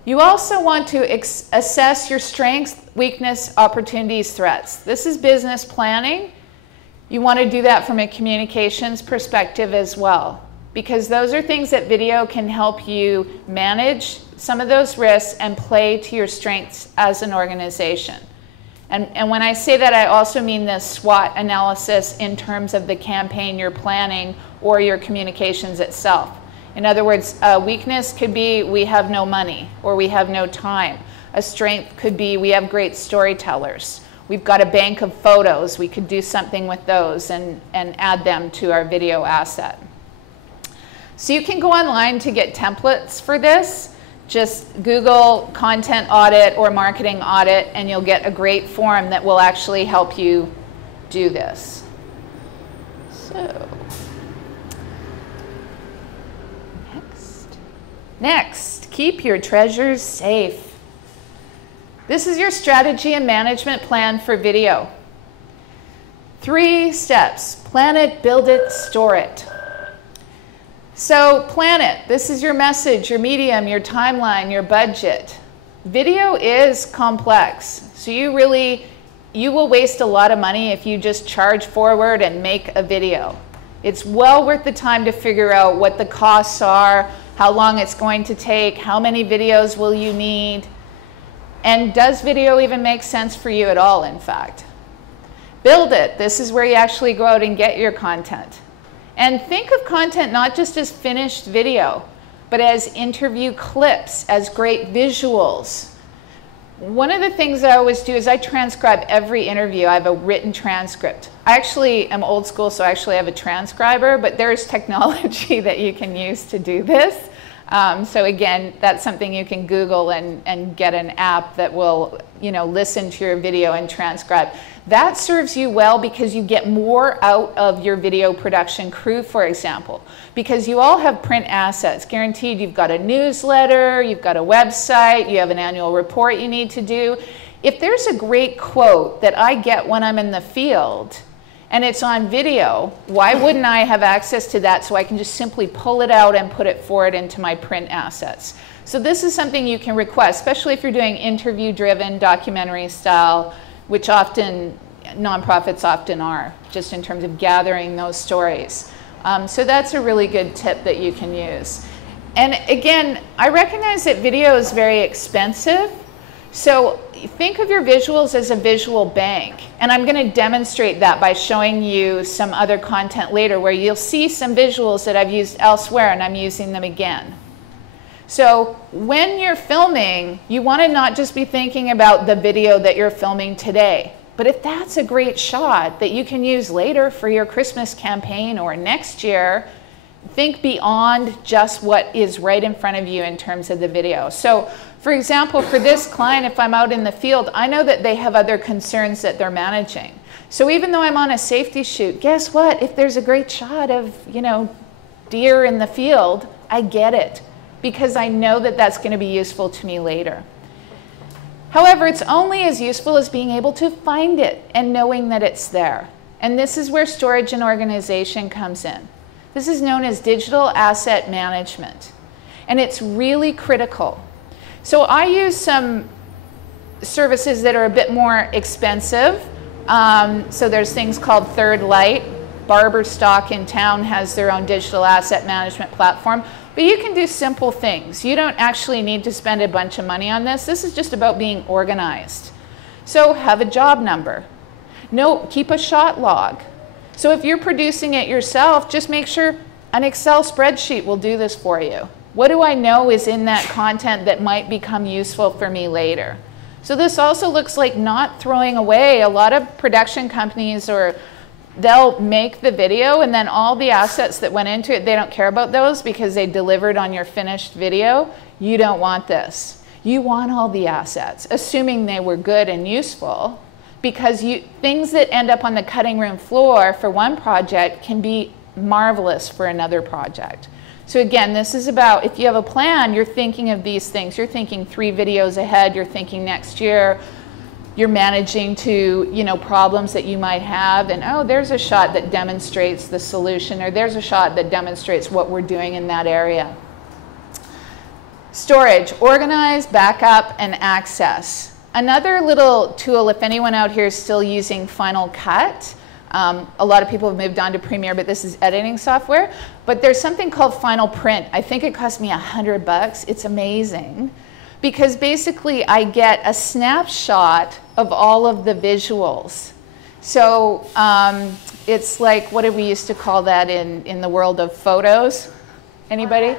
You also want to assess your strengths, weakness, opportunities, threats. This is business planning. You want to do that from a communications perspective as well, because those are things that video can help you manage some of those risks and play to your strengths as an organization. And when I say that, I also mean this SWOT analysis in terms of the campaign you're planning or your communications itself. In other words, a weakness could be we have no money or we have no time. A strength could be we have great storytellers. We've got a bank of photos. We could do something with those and add them to our video asset. So you can go online to get templates for this. Just Google content audit or marketing audit, and you'll get a great form that will actually help you do this. So, next, keep your treasures safe. This is your strategy and management plan for video. 3 steps: plan it, build it, store it. So plan it. This is your message, your medium, your timeline, your budget. Video is complex, so you will waste a lot of money if you just charge forward and make a video. It's well worth the time to figure out what the costs are, how long it's going to take, how many videos will you need, and does video even make sense for you at all, in fact. Build it. This is where you actually go out and get your content. And think of content not just as finished video, but as interview clips, as great visuals. One of the things I always do is I transcribe every interview. I have a written transcript. I actually am old school, so I actually have a transcriber, but there's technology that you can use to do this. So again, that's something you can Google and get an app that will, listen to your video and transcribe. That serves you well because you get more out of your video production crew, for example, because you all have print assets. Guaranteed, you've got a newsletter, you've got a website, you have an annual report you need to do. If there's a great quote that I get when I'm in the field and it's on video, why wouldn't I have access to that so I can just simply pull it out and put it forward into my print assets? So this is something you can request, especially if you're doing interview-driven documentary style, which often nonprofits often are, just in terms of gathering those stories. So that's a really good tip that you can use. And again, I recognize that video is very expensive. So think of your visuals as a visual bank. And I'm going to demonstrate that by showing you some other content later where you'll see some visuals that I've used elsewhere and I'm using them again. So when you're filming, you want to not just be thinking about the video that you're filming today. But if that's a great shot that you can use later for your Christmas campaign or next year, think beyond just what is right in front of you in terms of the video. So for example, for this client, if I'm out in the field, I know that they have other concerns that they're managing. So even though I'm on a safety shoot, guess what? If there's a great shot of, deer in the field, I get it because I know that that's going to be useful to me later. However, it's only as useful as being able to find it and knowing that it's there. And this is where storage and organization comes in. This is known as digital asset management. And it's really critical. So I use some services that are a bit more expensive. So there's things called Third Light. Barber Stock in town has their own digital asset management platform. But you can do simple things. You don't actually need to spend a bunch of money on this. This is just about being organized. So have a job number. Keep a shot log. So if you're producing it yourself, just make sure an Excel spreadsheet will do this for you. What do I know is in that content that might become useful for me later? So this also looks like not throwing away. A lot of production companies they'll make the video and then all the assets that went into it, they don't care about those because they delivered on your finished video. You don't want this. You want all the assets, assuming they were good and useful, because things that end up on the cutting room floor for one project can be marvelous for another project. So again, this is about, if you have a plan, you're thinking of these things. You're thinking 3 videos ahead, you're thinking next year, you're managing to, problems that you might have, and oh, there's a shot that demonstrates the solution, or there's a shot that demonstrates what we're doing in that area. Storage, organize, backup, and access. Another little tool, if anyone out here is still using Final Cut, a lot of people have moved on to Premiere, but this is editing software. But there's something called Final Print. I think it cost me $100. It's amazing. Because basically I get a snapshot of all of the visuals. So it's like, what did we used to call that in the world of photos? Anybody?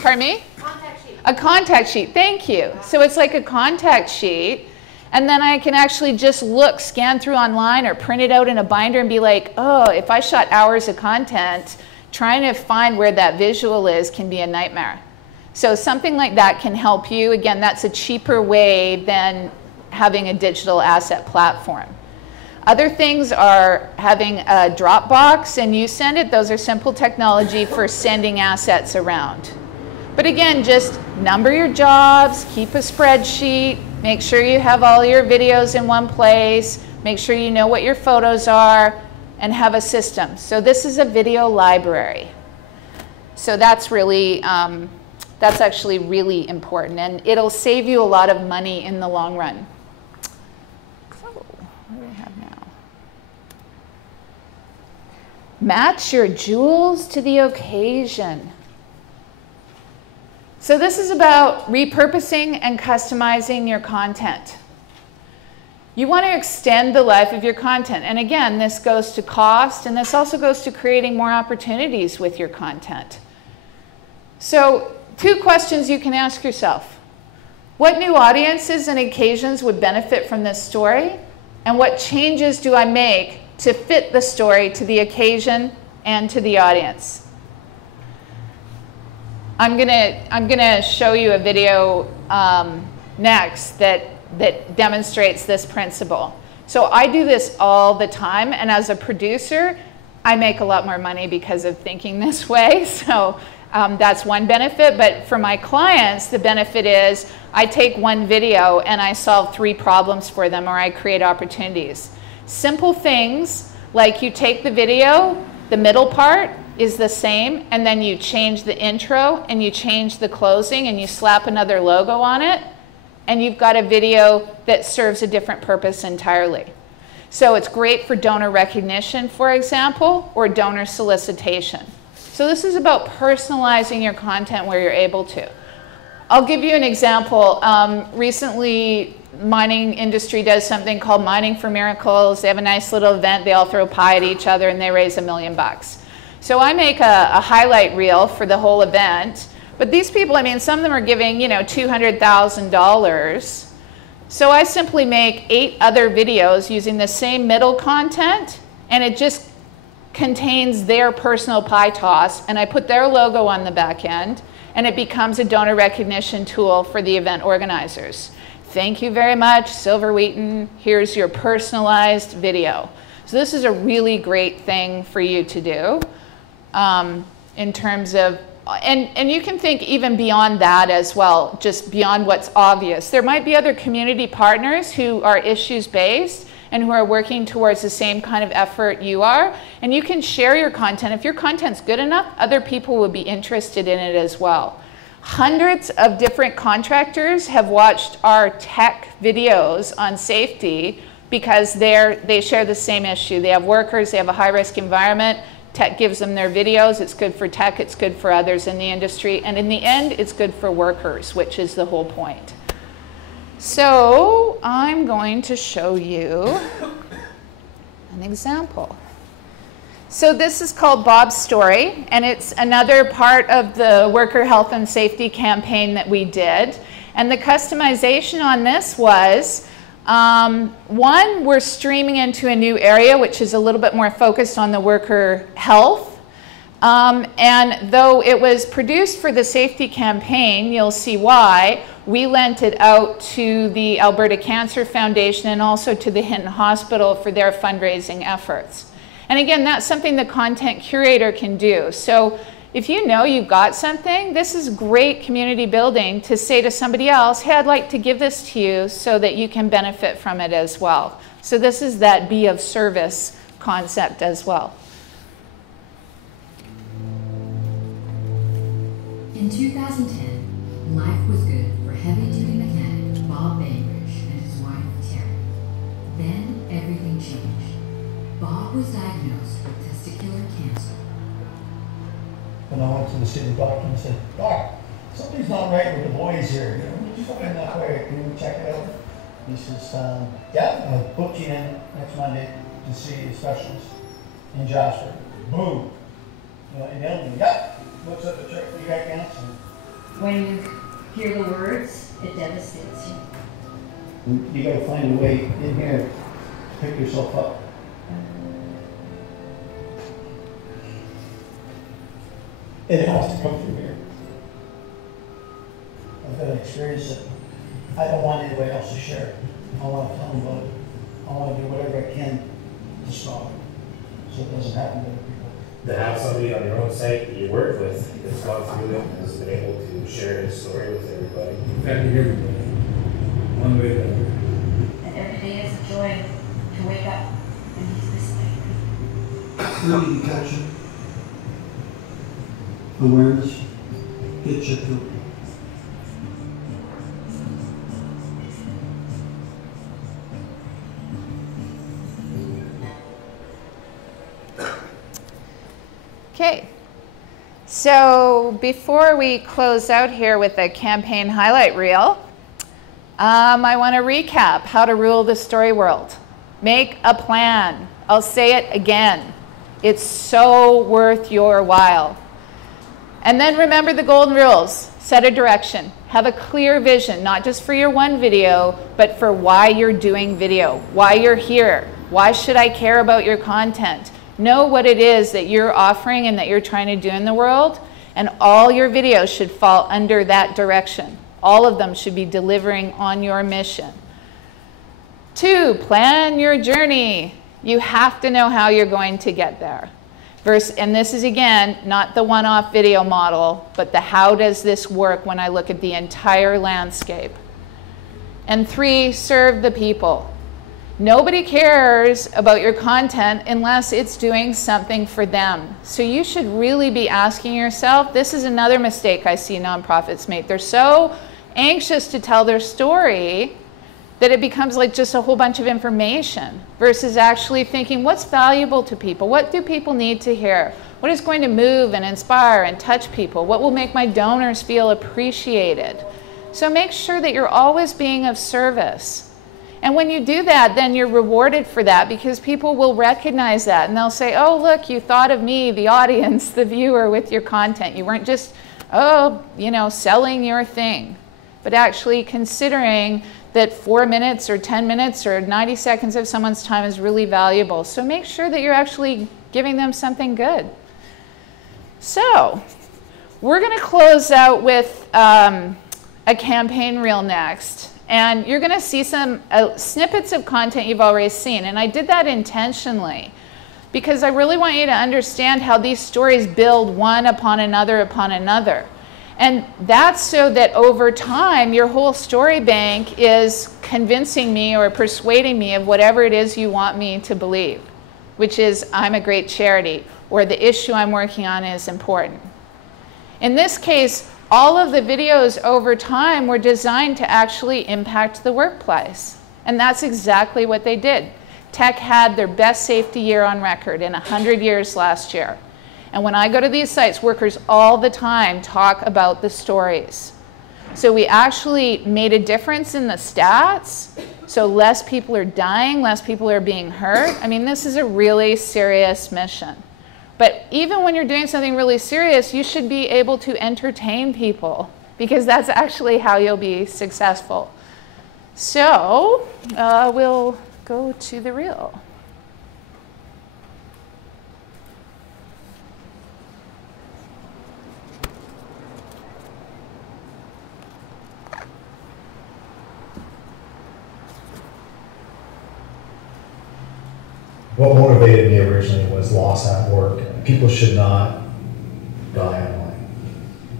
Pardon me? Contact sheet. A contact sheet, thank you. So it's like a contact sheet, and then I can actually just scan through online or print it out in a binder and be like, oh, if I shot hours of content, trying to find where that visual is can be a nightmare. So something like that can help you. Again, that's a cheaper way than having a digital asset platform. Other things are having a Dropbox and you send it. Those are simple technology for sending assets around. But again, just number your jobs, keep a spreadsheet, make sure you have all your videos in one place, make sure you know what your photos are, and have a system. So this is a video library. So that's really, that's actually really important, and it'll save you a lot of money in the long run. So what do we have now? Match your jewels to the occasion. So this is about repurposing and customizing your content. You want to extend the life of your content. And again, this goes to cost, and this also goes to creating more opportunities with your content. So 2 questions you can ask yourself. What new audiences and occasions would benefit from this story? And what changes do I make to fit the story to the occasion and to the audience? I'm gonna show you a video next that demonstrates this principle. So I do this all the time, and as a producer, I make a lot more money because of thinking this way. So that's one benefit, but for my clients, the benefit is I take one video and I solve 3 problems for them, or I create opportunities. Simple things like you take the video, the middle part is the same, and then you change the intro and you change the closing and you slap another logo on it, and you've got a video that serves a different purpose entirely. So it's great for donor recognition, for example, or donor solicitation. So this is about personalizing your content where you're able to. I'll give you an example. Recently, mining industry does something called Mining for Miracles. They have a nice little event. They all throw pie at each other and they raise $1 million. So I make a highlight reel for the whole event. But these people, I mean, some of them are giving, you know, $200,000. So I simply make 8 other videos using the same middle content, and it just contains their personal pie toss, and I put their logo on the back end, and it becomes a donor recognition tool for the event organizers. Thank you very much, Silver Wheaton. Here's your personalized video. So this is a really great thing for you to do in terms of, and you can think even beyond that as well, just beyond what's obvious. There might be other community partners who are issues-based and who are working towards the same kind of effort you are, and you can share your content. If your content's good enough, other people will be interested in it as well. Hundreds of different contractors have watched our tech videos on safety because they share the same issue. They have workers, they have a high-risk environment. Tech gives them their videos. It's good for tech, it's good for others in the industry, and in the end, it's good for workers, which is the whole point. So I'm going to show you an example. So this is called Bob's Story, and it's another part of the worker health and safety campaign that we did. And the customization on this was, one, we're streaming into a new area, which is a little bit more focused on the worker health. And though it was produced for the safety campaign, you'll see why, we lent it out to the Alberta Cancer Foundation and also to the Hinton Hospital for their fundraising efforts. And again, that's something the content curator can do. So if you know you've got something, this is great community building to say to somebody else, hey, I'd like to give this to you so that you can benefit from it as well. So this is that be of service concept as well. In 2010, life was good for heavy-duty mechanic Bob Bainbridge and his wife, Terry. Then everything changed. Bob was diagnosed with testicular cancer. And I went to the city doctor and said, Doc, something's not right with the boys here. You know, something not right. Can you check it out? He says, yeah, I'll book you in next Monday to see a specialist in Jasper. Boom. You know, and they'll be, yeah, what's up the check? You got cancer? When you hear the words, it devastates you. You got to find a way in here to pick yourself up. It has to come from here. experience that I don't want anybody else to share. I want to tell them about it. I want to do whatever I can to stop it, so it doesn't happen to other people. To have somebody on your own site that you work with that's gone through it and has been able to share his story with everybody. Everybody. One way or another. And every day is a joy to wake up and he's this way. Early detection, awareness, gets you through. Okay, so before we close out here with the campaign highlight reel, I want to recap how to rule the story world. Make a plan. I'll say it again. It's so worth your while. And then remember the golden rules. Set a direction. Have a clear vision, not just for your one video, but for why you're doing video, why you're here. Why should I care about your content? Know what it is that you're offering and that you're trying to do in the world, and all your videos should fall under that direction. All of them should be delivering on your mission. 2, plan your journey. You have to know how you're going to get there. And this is, again, not the one-off video model, but the how does this work when I look at the entire landscape. And 3, serve the people. Nobody cares about your content unless it's doing something for them. So you should really be asking yourself, this is another mistake I see nonprofits make. They're so anxious to tell their story that it becomes like just a whole bunch of information versus actually thinking, what's valuable to people? What do people need to hear? What is going to move and inspire and touch people? What will make my donors feel appreciated? So make sure that you're always being of service. And when you do that, then you're rewarded for that because people will recognize that and they'll say, oh, look, you thought of me, the audience, the viewer with your content. You weren't just, oh, you know, selling your thing, but actually considering that 4 minutes or 10 minutes or 90 seconds of someone's time is really valuable. So make sure that you're actually giving them something good. So we're going to close out with a campaign reel next. And you're going to see some snippets of content you've already seen. And I did that intentionally because I really want you to understand how these stories build one upon another upon another. And that's so that over time, your whole story bank is convincing me or persuading me of whatever it is you want me to believe, which is I'm a great charity or the issue I'm working on is important. In this case, all of the videos over time were designed to actually impact the workplace. And that's exactly what they did. Tech had their best safety year on record in 100 years last year. And when I go to these sites, workers all the time talk about the stories. So we actually made a difference in the stats. So less people are dying, less people are being hurt. I mean, this is a really serious mission. But even when you're doing something really serious, you should be able to entertain people because that's actually how you'll be successful. So we'll go to the reel. What motivated me originally was loss at work. People should not die online.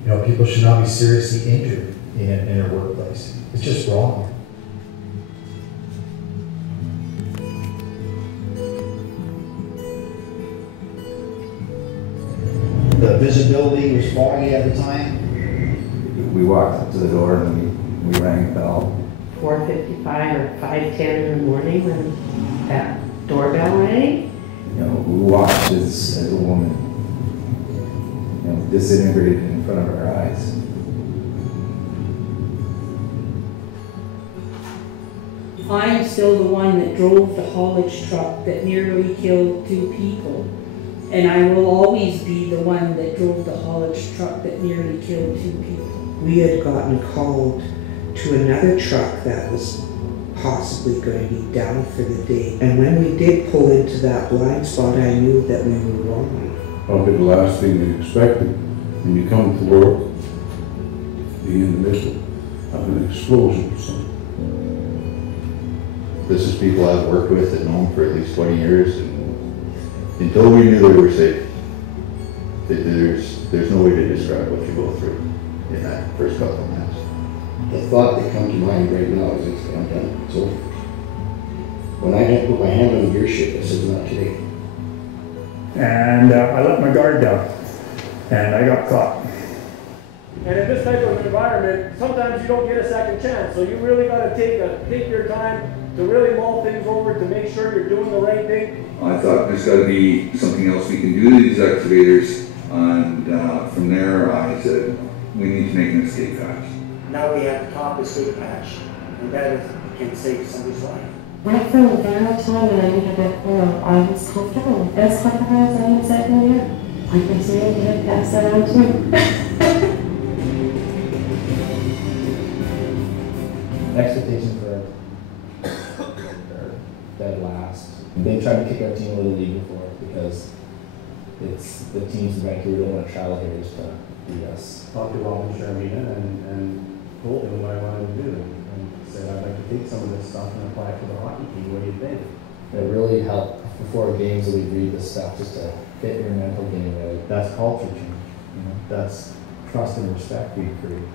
You know, people should not be seriously injured in a workplace. It's just wrong. The visibility was foggy at the time. We walked up to the door and we rang the bell. 4:55 or 5:10 in the morning when that doorbell rang. You know, we watched as a woman, you know, disintegrated in front of our eyes. I'm still the one that drove the haulage truck that nearly killed 2 people. And I will always be the one that drove the haulage truck that nearly killed 2 people. We had gotten called to another truck that was possibly going to be down for the day. And when we did pull into that blind spot, I knew that we were wrong. Probably the last thing you expected when you come to work, being in the middle. of an explosion or something. This is people I've worked with and known for at least 20 years, and until we knew they were safe, there's no way to describe what you go through in that first couple of minutes. The thought that comes to mind right now is I'm done, it's over. When I had to put my hand on the gear shift, I said, not today. And I let my guard down, and I got caught. And in this type of environment, sometimes you don't get a second chance, so you really got to take your time to really mull things over to make sure you're doing the right thing. I thought there's got to be something else we can do to these excavators, and from there I said, we need to make an escape hatch. Now we have the top escape hatch, and that can save somebody's life. Right from the very time that I needed that oil, I was comfortable. As comfortable as I am sitting here. I can see it and pass that on to you. Expectation for dead last. They tried to kick our team out of the league before because it's the teams in Vancouver don't want to travel here just to beat us. Talked to Rob and Sharmina and told him what I wanted to do and said I'd like to take some of this stuff and apply it to the hockey team. What do you think? It really helped before games that we'd read this stuff just to get your mental game right. That's culture change. You know, that's trust and respect we create.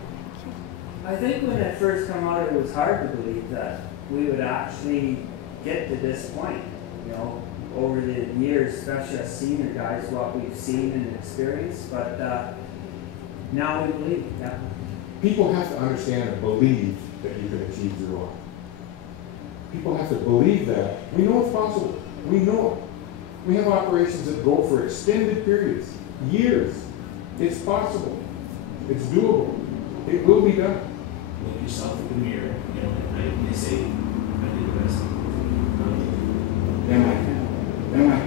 I think when it first came out, it was hard to believe that we would actually get to this point. You know, over the years, especially as senior guys, what we've seen and experienced. But now we believe. Yeah. People have to understand and believe that you can achieve zero harm. People have to believe that. We know it's possible. We know it. We have operations that go for extended periods, years. It's possible. It's doable. It will be done. Look yourself in the mirror, you know, at night and they say, I did the best. Then I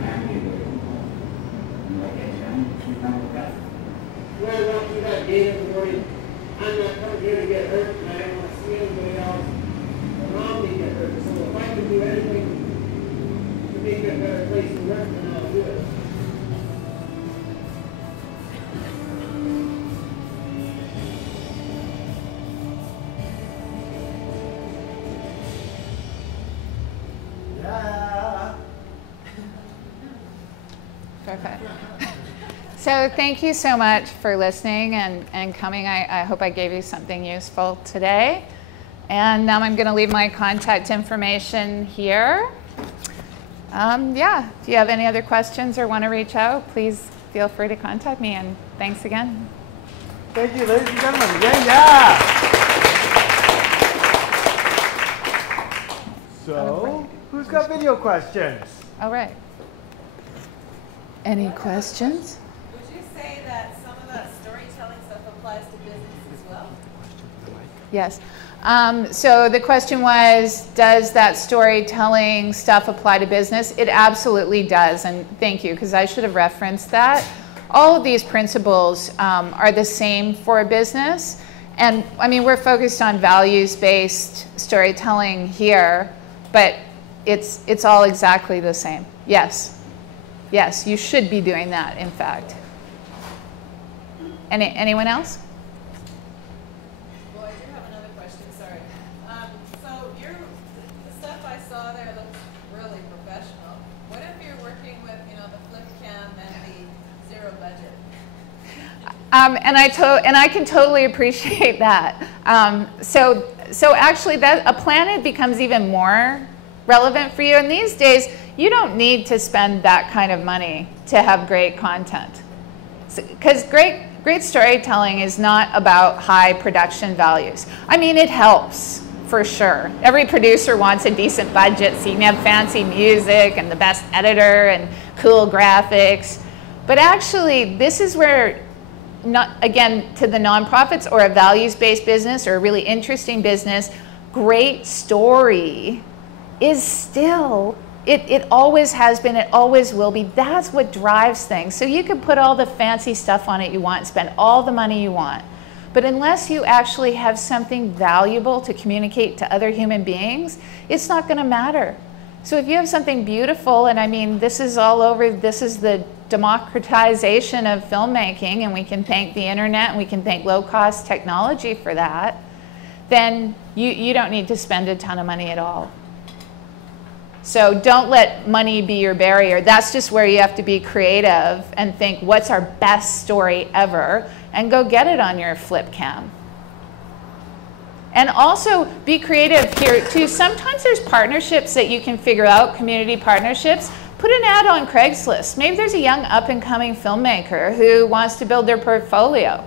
can't get away from home. And I get down, you come with that. When I walk through that gate in the morning, I'm not coming here to get hurt, and I don't want to see anybody else around me get hurt. So if I can do anything to make it a better place to work, then I'll do it. Perfect. So thank you so much for listening and coming. I hope I gave you something useful today. And now I'm going to leave my contact information here. Yeah, if you have any other questions or want to reach out, please feel free to contact me. And thanks again. Thank you, ladies and gentlemen. Yeah. So, who's got video questions? All right. Any questions? Would you say that some of that storytelling stuff applies to business as well? Yes. So the question was, does that storytelling stuff apply to business? It absolutely does, and thank you, because I should have referenced that. All of these principles are the same for a business. And I mean, we're focused on values-based storytelling here, but it's all exactly the same. Yes. Yes, you should be doing that, in fact. Anyone else? Well, I do have another question, sorry. So the stuff I saw there looks really professional. What if you're working with, you know, the flip cam and the zero budget? And I can totally appreciate that. So actually, a planet becomes even more relevant for you. And these days, you don't need to spend that kind of money to have great content. Because great storytelling is not about high production values. I mean, it helps, for sure. Every producer wants a decent budget, so you can have fancy music and the best editor and cool graphics. But actually, this is where, again, to the nonprofits or a values-based business or a really interesting business, great story is still, it always has been, it always will be. That's what drives things. So you can put all the fancy stuff on it you want, spend all the money you want. But unless you actually have something valuable to communicate to other human beings, it's not going to matter. So if you have something beautiful, and I mean, this is all over, this is the democratization of filmmaking, and we can thank the internet, and we can thank low-cost technology for that. then you don't need to spend a ton of money at all. So don't let money be your barrier. That's just where you have to be creative and think, what's our best story ever? And go get it on your flip cam. And also be creative here too. Sometimes there's partnerships that you can figure out, community partnerships. Put an ad on Craigslist. Maybe there's a young up-and-coming filmmaker who wants to build their portfolio.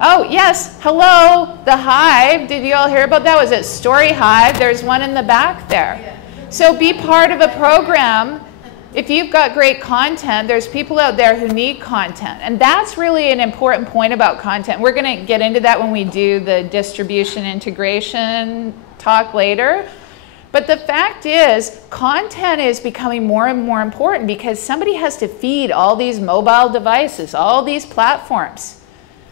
Oh, yes, hello, the HiVE. Did you all hear about that? Was it Story HiVE? There's one in the back there. So be part of a program. If you've got great content, there's people out there who need content. And that's really an important point about content. We're going to get into that when we do the distribution integration talk later. But the fact is, content is becoming more and more important because somebody has to feed all these mobile devices, all these platforms.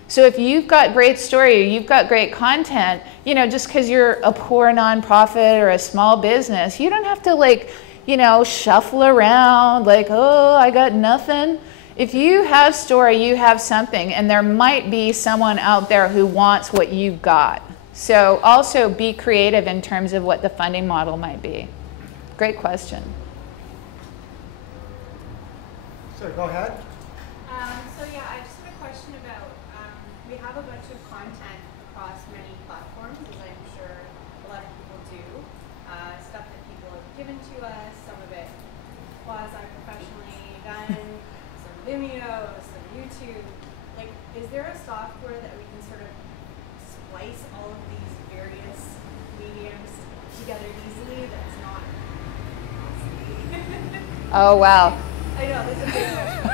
So if you've got great story, or you've got great content, you know, just because you're a poor nonprofit or a small business, you don't have to, like, you know, shuffle around like, oh, I got nothing. If you have story, you have something, and there might be someone out there who wants what you've got. So also be creative in terms of what the funding model might be. Great question. So go ahead. So yeah, I just had a question about, we have a bunch of content across many platforms, as I'm sure a lot of people do. Stuff that people have given to us, some of it quasi-professionally done, some Vimeo, some YouTube. Like, is there a software that we can sort of splice all of these various mediums together easily that's not Oh, wow. I know, that's a big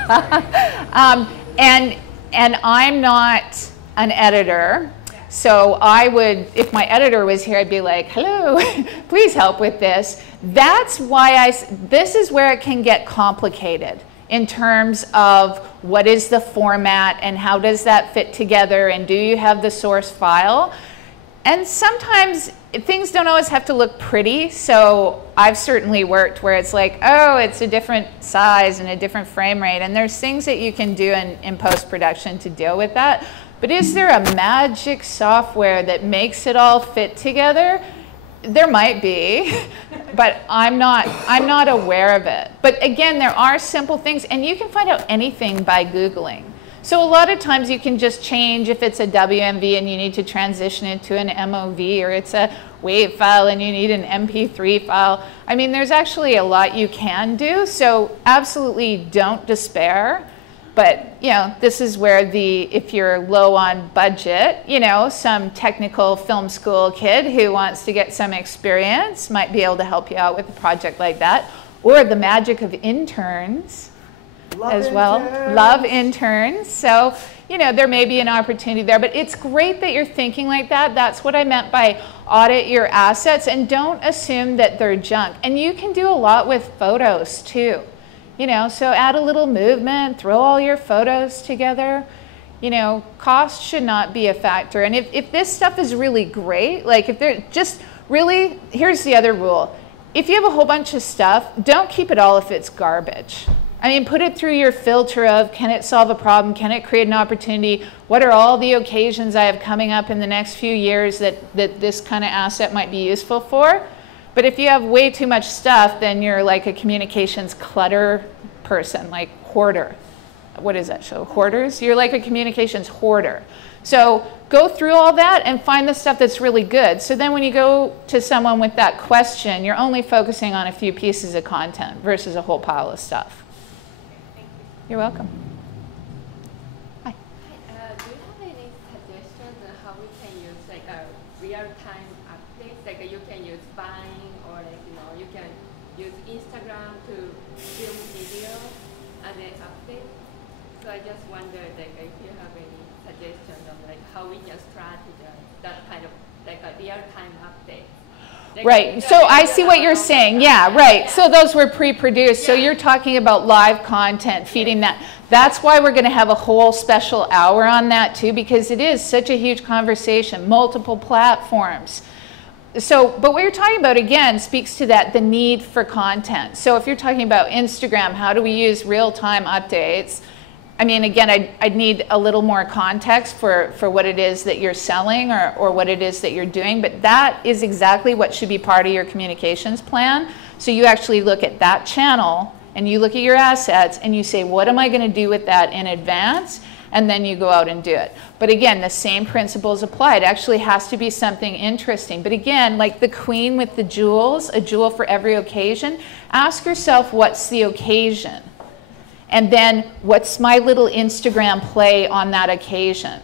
question. And I'm not an editor, so I would, if my editor was here, I'd be like, hello, please help with this. That's why this is where it can get complicated in terms of what is the format and how does that fit together and do you have the source file? And sometimes things don't always have to look pretty, so I've certainly worked where it's like, oh, it's a different size and a different frame rate, and there's things that you can do in post-production to deal with that. But is there a magic software that makes it all fit together? There might be, but I'm not aware of it. But again, there are simple things, and you can find out anything by Googling. So a lot of times you can just change if it's a WMV and you need to transition it to an MOV, or it's a WAV file and you need an MP3 file. I mean, there's actually a lot you can do, so absolutely don't despair. But, you know, this is where if you're low on budget, you know, some technical film school kid who wants to get some experience might be able to help you out with a project like that. Or the magic of interns. As well. Love interns. So, you know, there may be an opportunity there, but it's great that you're thinking like that. That's what I meant by audit your assets and don't assume that they're junk. And you can do a lot with photos too. You know, so add a little movement, throw all your photos together. You know, cost should not be a factor. And if this stuff is really great, like if they're just really, here's the other rule. If you have a whole bunch of stuff, don't keep it all if it's garbage. I mean, put it through your filter of, can it solve a problem? Can it create an opportunity? What are all the occasions I have coming up in the next few years that this kind of asset might be useful for? But if you have way too much stuff, then you're like a communications clutter person, like hoarder. What is that show? Hoarders? You're like a communications hoarder. So go through all that and find the stuff that's really good. So then when you go to someone with that question, you're only focusing on a few pieces of content versus a whole pile of stuff. You're welcome. Hi. Do you have any suggestions on how we can use like a real-time updates? Like you can use Vine, or like, you know, you can use Instagram to film video as an update. So I just wondered like if you have any suggestions on like how we can strategize that kind of like a real-time update. Right, so I see what you're saying. Yeah, right. So those were pre-produced. So you're talking about live content, feeding that. That's why we're going to have a whole special hour on that too, because it is such a huge conversation, multiple platforms. So, but what you're talking about again speaks to that, the need for content. So if you're talking about Instagram, how do we use real-time updates? I mean, again, I'd need a little more context for what it is that you're selling or what it is that you're doing, but that is exactly what should be part of your communications plan. So you actually look at that channel and you look at your assets and you say, what am I going to do with that in advance? And then you go out and do it. But again, the same principles apply. It actually has to be something interesting. But again, like the queen with the jewels, a jewel for every occasion, ask yourself, what's the occasion? And then what's my little Instagram play on that occasion?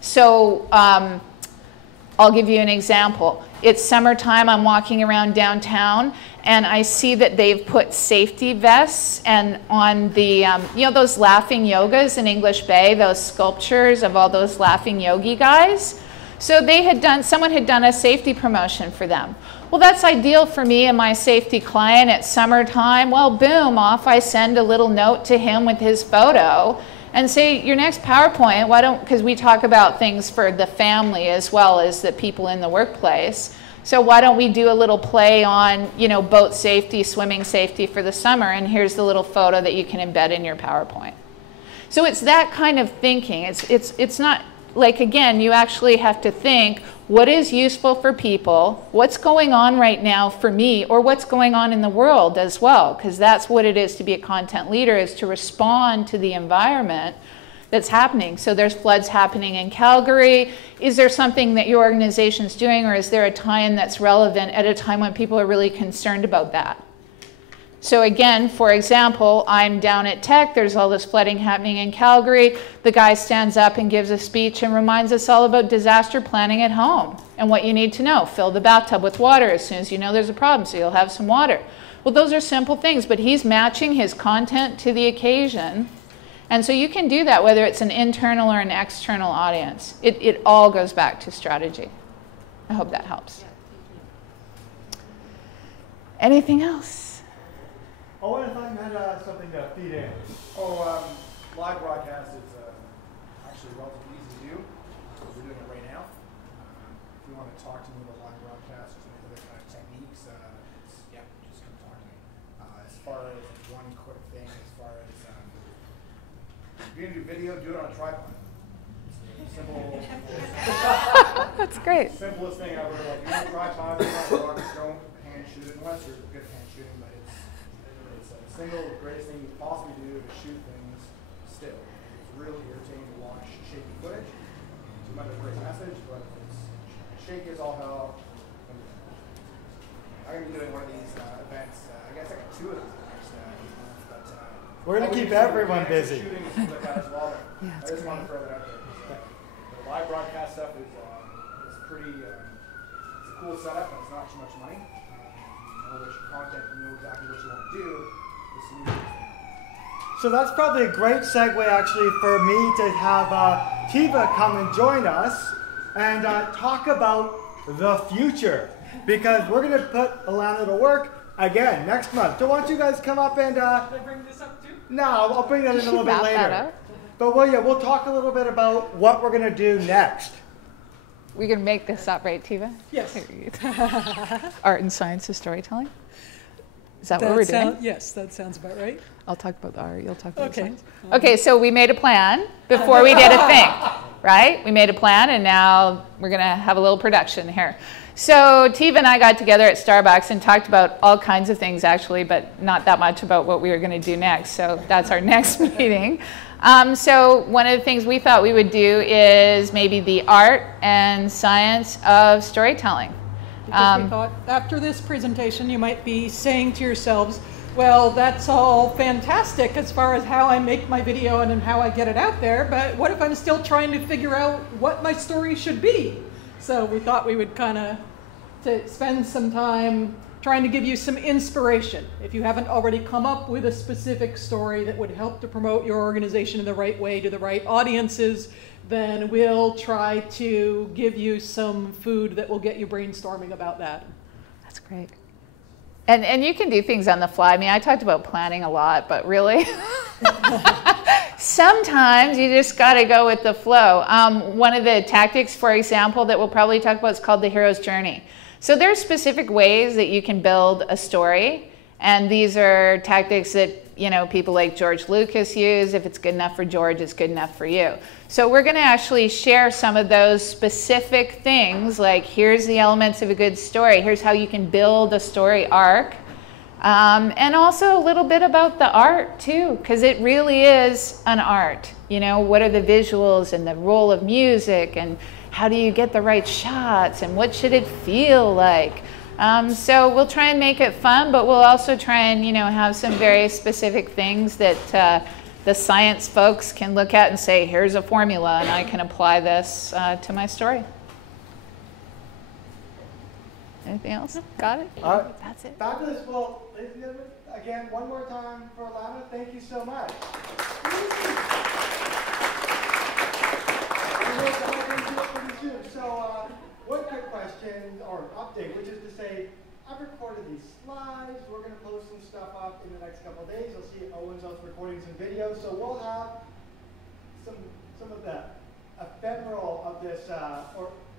So I'll give you an example. It's summertime, I'm walking around downtown, and I see that they've put safety vests and on the, you know, those laughing yogas in English Bay, those sculptures of all those laughing yogi guys. So they had done, someone had done a safety promotion for them. Well, that's ideal for me and my safety client at summertime. Well, boom, off I send a little note to him with his photo and say, your next PowerPoint, why don't, because we talk about things for the family as well as the people in the workplace. So why don't we do a little play on, you know, boat safety, swimming safety for the summer, and here's the little photo that you can embed in your PowerPoint. So it's that kind of thinking. It's not, like, again, you actually have to think, what is useful for people, what's going on right now for me, or what's going on in the world as well, because that's what it is to be a content leader, is to respond to the environment that's happening. So there's floods happening in Calgary. Is there something that your organization's doing, or is there a tie-in that's relevant at a time when people are really concerned about that? So again, for example, I'm down at Tech, there's all this flooding happening in Calgary. The guy stands up and gives a speech and reminds us all about disaster planning at home and what you need to know. Fill the bathtub with water as soon as you know there's a problem, so you'll have some water. Well, those are simple things, but he's matching his content to the occasion. And so you can do that whether it's an internal or an external audience. It all goes back to strategy. I hope that helps. Anything else? Oh, and I thought you had something to feed in. Live broadcast is actually relatively easy to do. We're doing it right now. If you want to talk to me about live broadcast or any other kind of techniques, yeah, just come talk to me. As far as one quick thing, as far as if you're going to do video, do it on a tripod. Simple. That's great. Simplest thing ever. Like, you want a tripod, don't hand shoot it unless you're good at hand shooting, but it's the single greatest thing you can possibly do to shoot things still. It's really irritating to watch shaky footage. It might be a great message, but it's shaky as all hell. I'm going to be doing one of these events. I guess I got two of them next but we're going to keep everyone busy. Shooting and things like that as well. Yeah, I just want to throw that out there. The live broadcast stuff is pretty, it's a cool setup, and it's not too much money. You know what your content, you know exactly what you want to do. So that's probably a great segue actually for me to have Tiva come and join us and talk about the future, because we're going to put Allanah to work again next month. So why don't you guys come up and... Should I bring this up too? No, I'll bring that in a little bit later. But we'll talk a little bit about what we're going to do next. We're going to make this up, right, Tiva? Yes. Art and science of storytelling? Is that what we're doing? Yes, that sounds about right. I'll talk about the art, you'll talk about the Okay. science. Okay, so we made a plan before we did a thing, right? We made a plan, and now we're going to have a little production here. So Tiva and I got together at Starbucks and talked about all kinds of things, actually, but not that much about what we were going to do next. So that's our next meeting. So one of the things we thought we would do is maybe the art and science of storytelling. Because we thought after this presentation you might be saying to yourselves, well, that's all fantastic as far as how I make my video and how I get it out there, but what if I'm still trying to figure out what my story should be? So we thought we would kind of spend some time trying to give you some inspiration. If you haven't already come up with a specific story that would help to promote your organization in the right way to the right audiences, then we'll try to give you some food that will get you brainstorming about that. That's great. And you can do things on the fly. I mean, I talked about planning a lot, but really, sometimes you just got to go with the flow. One of the tactics, for example, that we'll probably talk about is called the hero's journey. So there's specific ways that you can build a story, and these are tactics that you know, people like George Lucas use. If it's good enough for George, it's good enough for you. So we're going to actually share some of those specific things, like here's the elements of a good story. Here's how you can build a story arc. And also a little bit about the art too, because it really is an art. You know, what are the visuals and the role of music, and how do you get the right shots, and what should it feel like? So we'll try and make it fun, but we'll also try and, you know, have some very specific things that the science folks can look at and say, here's a formula, and I can apply this to my story. Anything else? Got it? That's it. Fabulous. Well, ladies and gentlemen, again, one more time for Allanah, thank you so much. So, one quick question or update, which is to say, I've recorded these slides. We're going to post some stuff up in the next couple of days. You'll see Owen's also recording some videos. So we'll have some of the ephemeral of this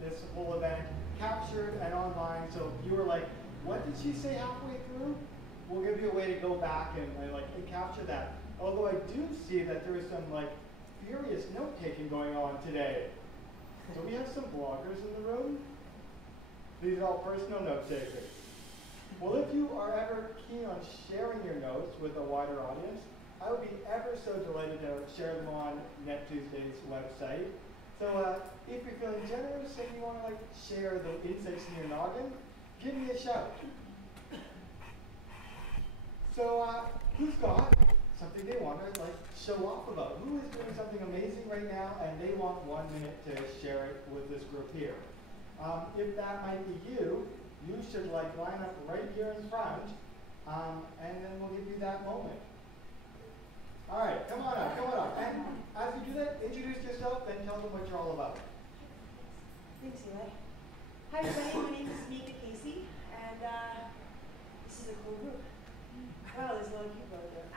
this whole event captured and online. So if you were like, what did she say halfway through? We'll give you a way to go back and capture that. Although I do see that there is some like furious note-taking going on today. So we have some bloggers in the room. These are all personal note-takers. Well, if you are ever keen on sharing your notes with a wider audience, I would be ever so delighted to share them on Net Tuesday's website. So if you're feeling generous and you want to share the insights in your noggin, give me a shout. So who's got something they want to show off about? Who is doing something amazing right now and they want 1 minute to share it with this group here? If that might be you, you should line up right here in front, and then we'll give you that moment. All right, come on up, come on up. And as you do that, introduce yourself and tell them what you're all about. Thanks, Eli. Hi, everybody. My name is Mika Casey, and this is a cool group. Wow, there's a lot of people out there.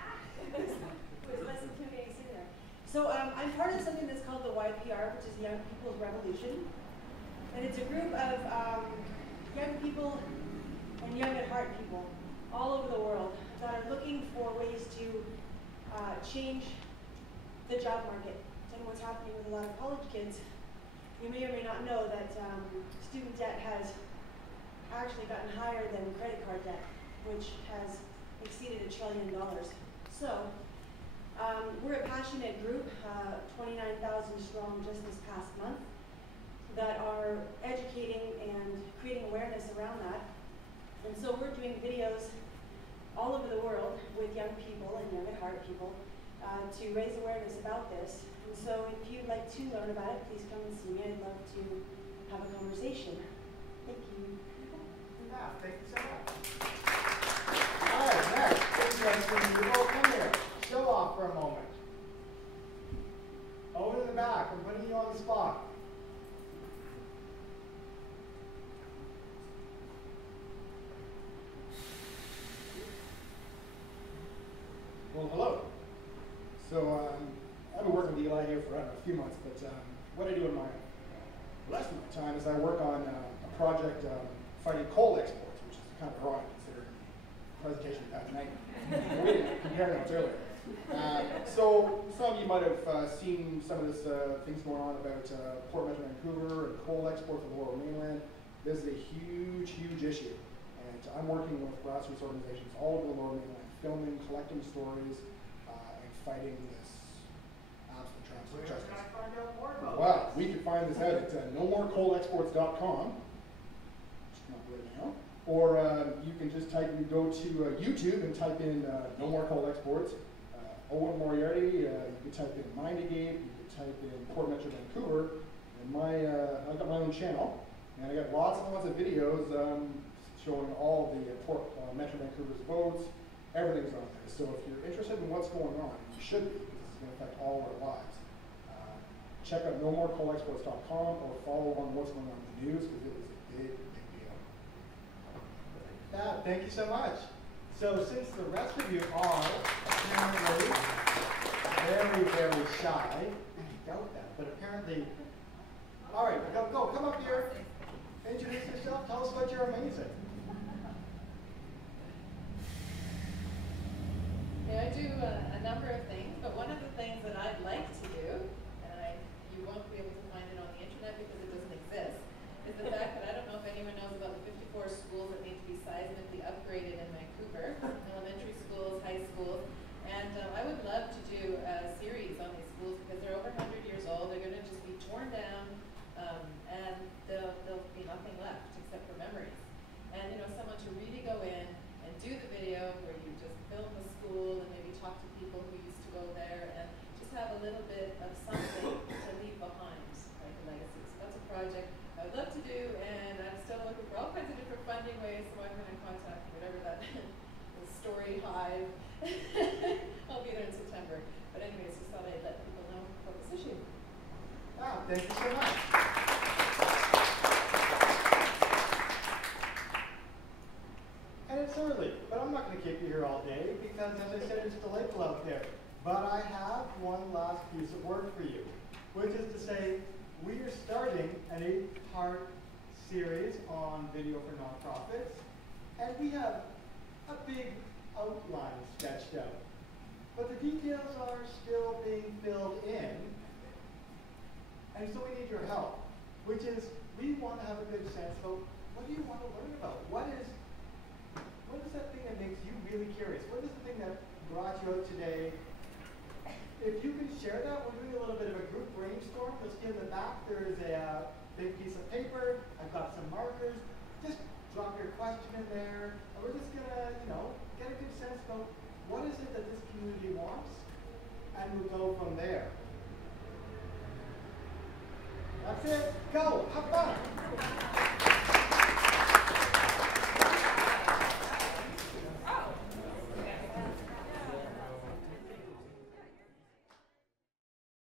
It's less intimidating sitting there. So I'm part of something that's called the YPR, which is Young People's Revolution. And it's a group of young people and young at heart people all over the world that are looking for ways to change the job market and what's happening with a lot of college kids. You may or may not know that student debt has actually gotten higher than credit card debt, which has exceeded $1 trillion. So we're a passionate group, 29,000 strong just this past month, that are educating and creating awareness around that. And so we're doing videos all over the world with young people and young at heart people to raise awareness about this. And so if you'd like to learn about it, please come and see me. I'd love to have a conversation. Thank you. Yeah, thank you so much. All right, next, you all come here. Show off for a moment. Over in the back, I'm putting you on the spot. Well, hello. So I've been working with Eli here for, I don't know, a few months, but what I do in my rest of my time is I work on a project fighting coal exports, which is kind of ironic considering the presentation we had tonight. We didn't compare notes earlier. So some of you might have seen some of this things going on about Port Metro Vancouver and coal export from the Lower Mainland. This is a huge, huge issue. And I'm working with grassroots organizations all over the Lower Mainland, filming, collecting stories, and fighting this absolute travesty. Where can I find out more about Well, we can find this out at nomorecoalexports.com. Just come up right now. Or you can just go to YouTube and type in No More Coal Exports. Eoghan Moriarty, you can type in Mindagate, you can type in Port Metro Vancouver, and I've got my own channel, and I got lots and lots of videos showing all the Port Metro Vancouver's votes. Everything's on there. So if you're interested in what's going on, you should be, because it's going to affect all our lives. Check out nomorecoalexports.com or follow on what's going on in the news, because it is a big, big deal. Yeah, thank you so much. So since the rest of you are apparently very, very shy, I doubt that, but apparently, all right, go, come up here, introduce yourself, tell us what you're amazing. Yeah, I do a number of things, but one of the things that I'd like to do, and you won't be able to find it on the internet because it doesn't exist, is the fact that I don't know if anyone knows about the 54 schools that need to be seismically upgraded in Vancouver, elementary schools, high schools, and I would love to do a series on these schools because they're over 100 years old. They're going to just be torn down, and there'll be nothing left except for memories. And someone to really go in and do the video where you just film the school and maybe talk to people who used to go there and just have a little bit of something to leave behind, like a legacy. So that's a project I would love to do, and I'm still looking for all kinds of different funding ways, so I'm going to contact whatever that the story HiVE. I'll be there in September. But anyways, just thought I'd let people know about this issue. Wow, thank you so much. And it's early, but I'm not going to keep you here all day because, as I said, it's delightful out there. But I have one last piece of work for you, which is to say we are starting an 8-part series on video for nonprofits, and we have a big outline sketched out. But the details are still being filled in, and so we need your help, which is we want to have a good sense of what do you want to learn about? What is that thing that makes you really curious? What is the thing that brought you out today? If you can share that, we're doing a little bit of a group brainstorm. You'll see in the back there is a big piece of paper. I've got some markers. Just drop your question in there, and we're just gonna, get a good sense of what is it that this community wants, and we'll go from there. That's it. Go. Have fun.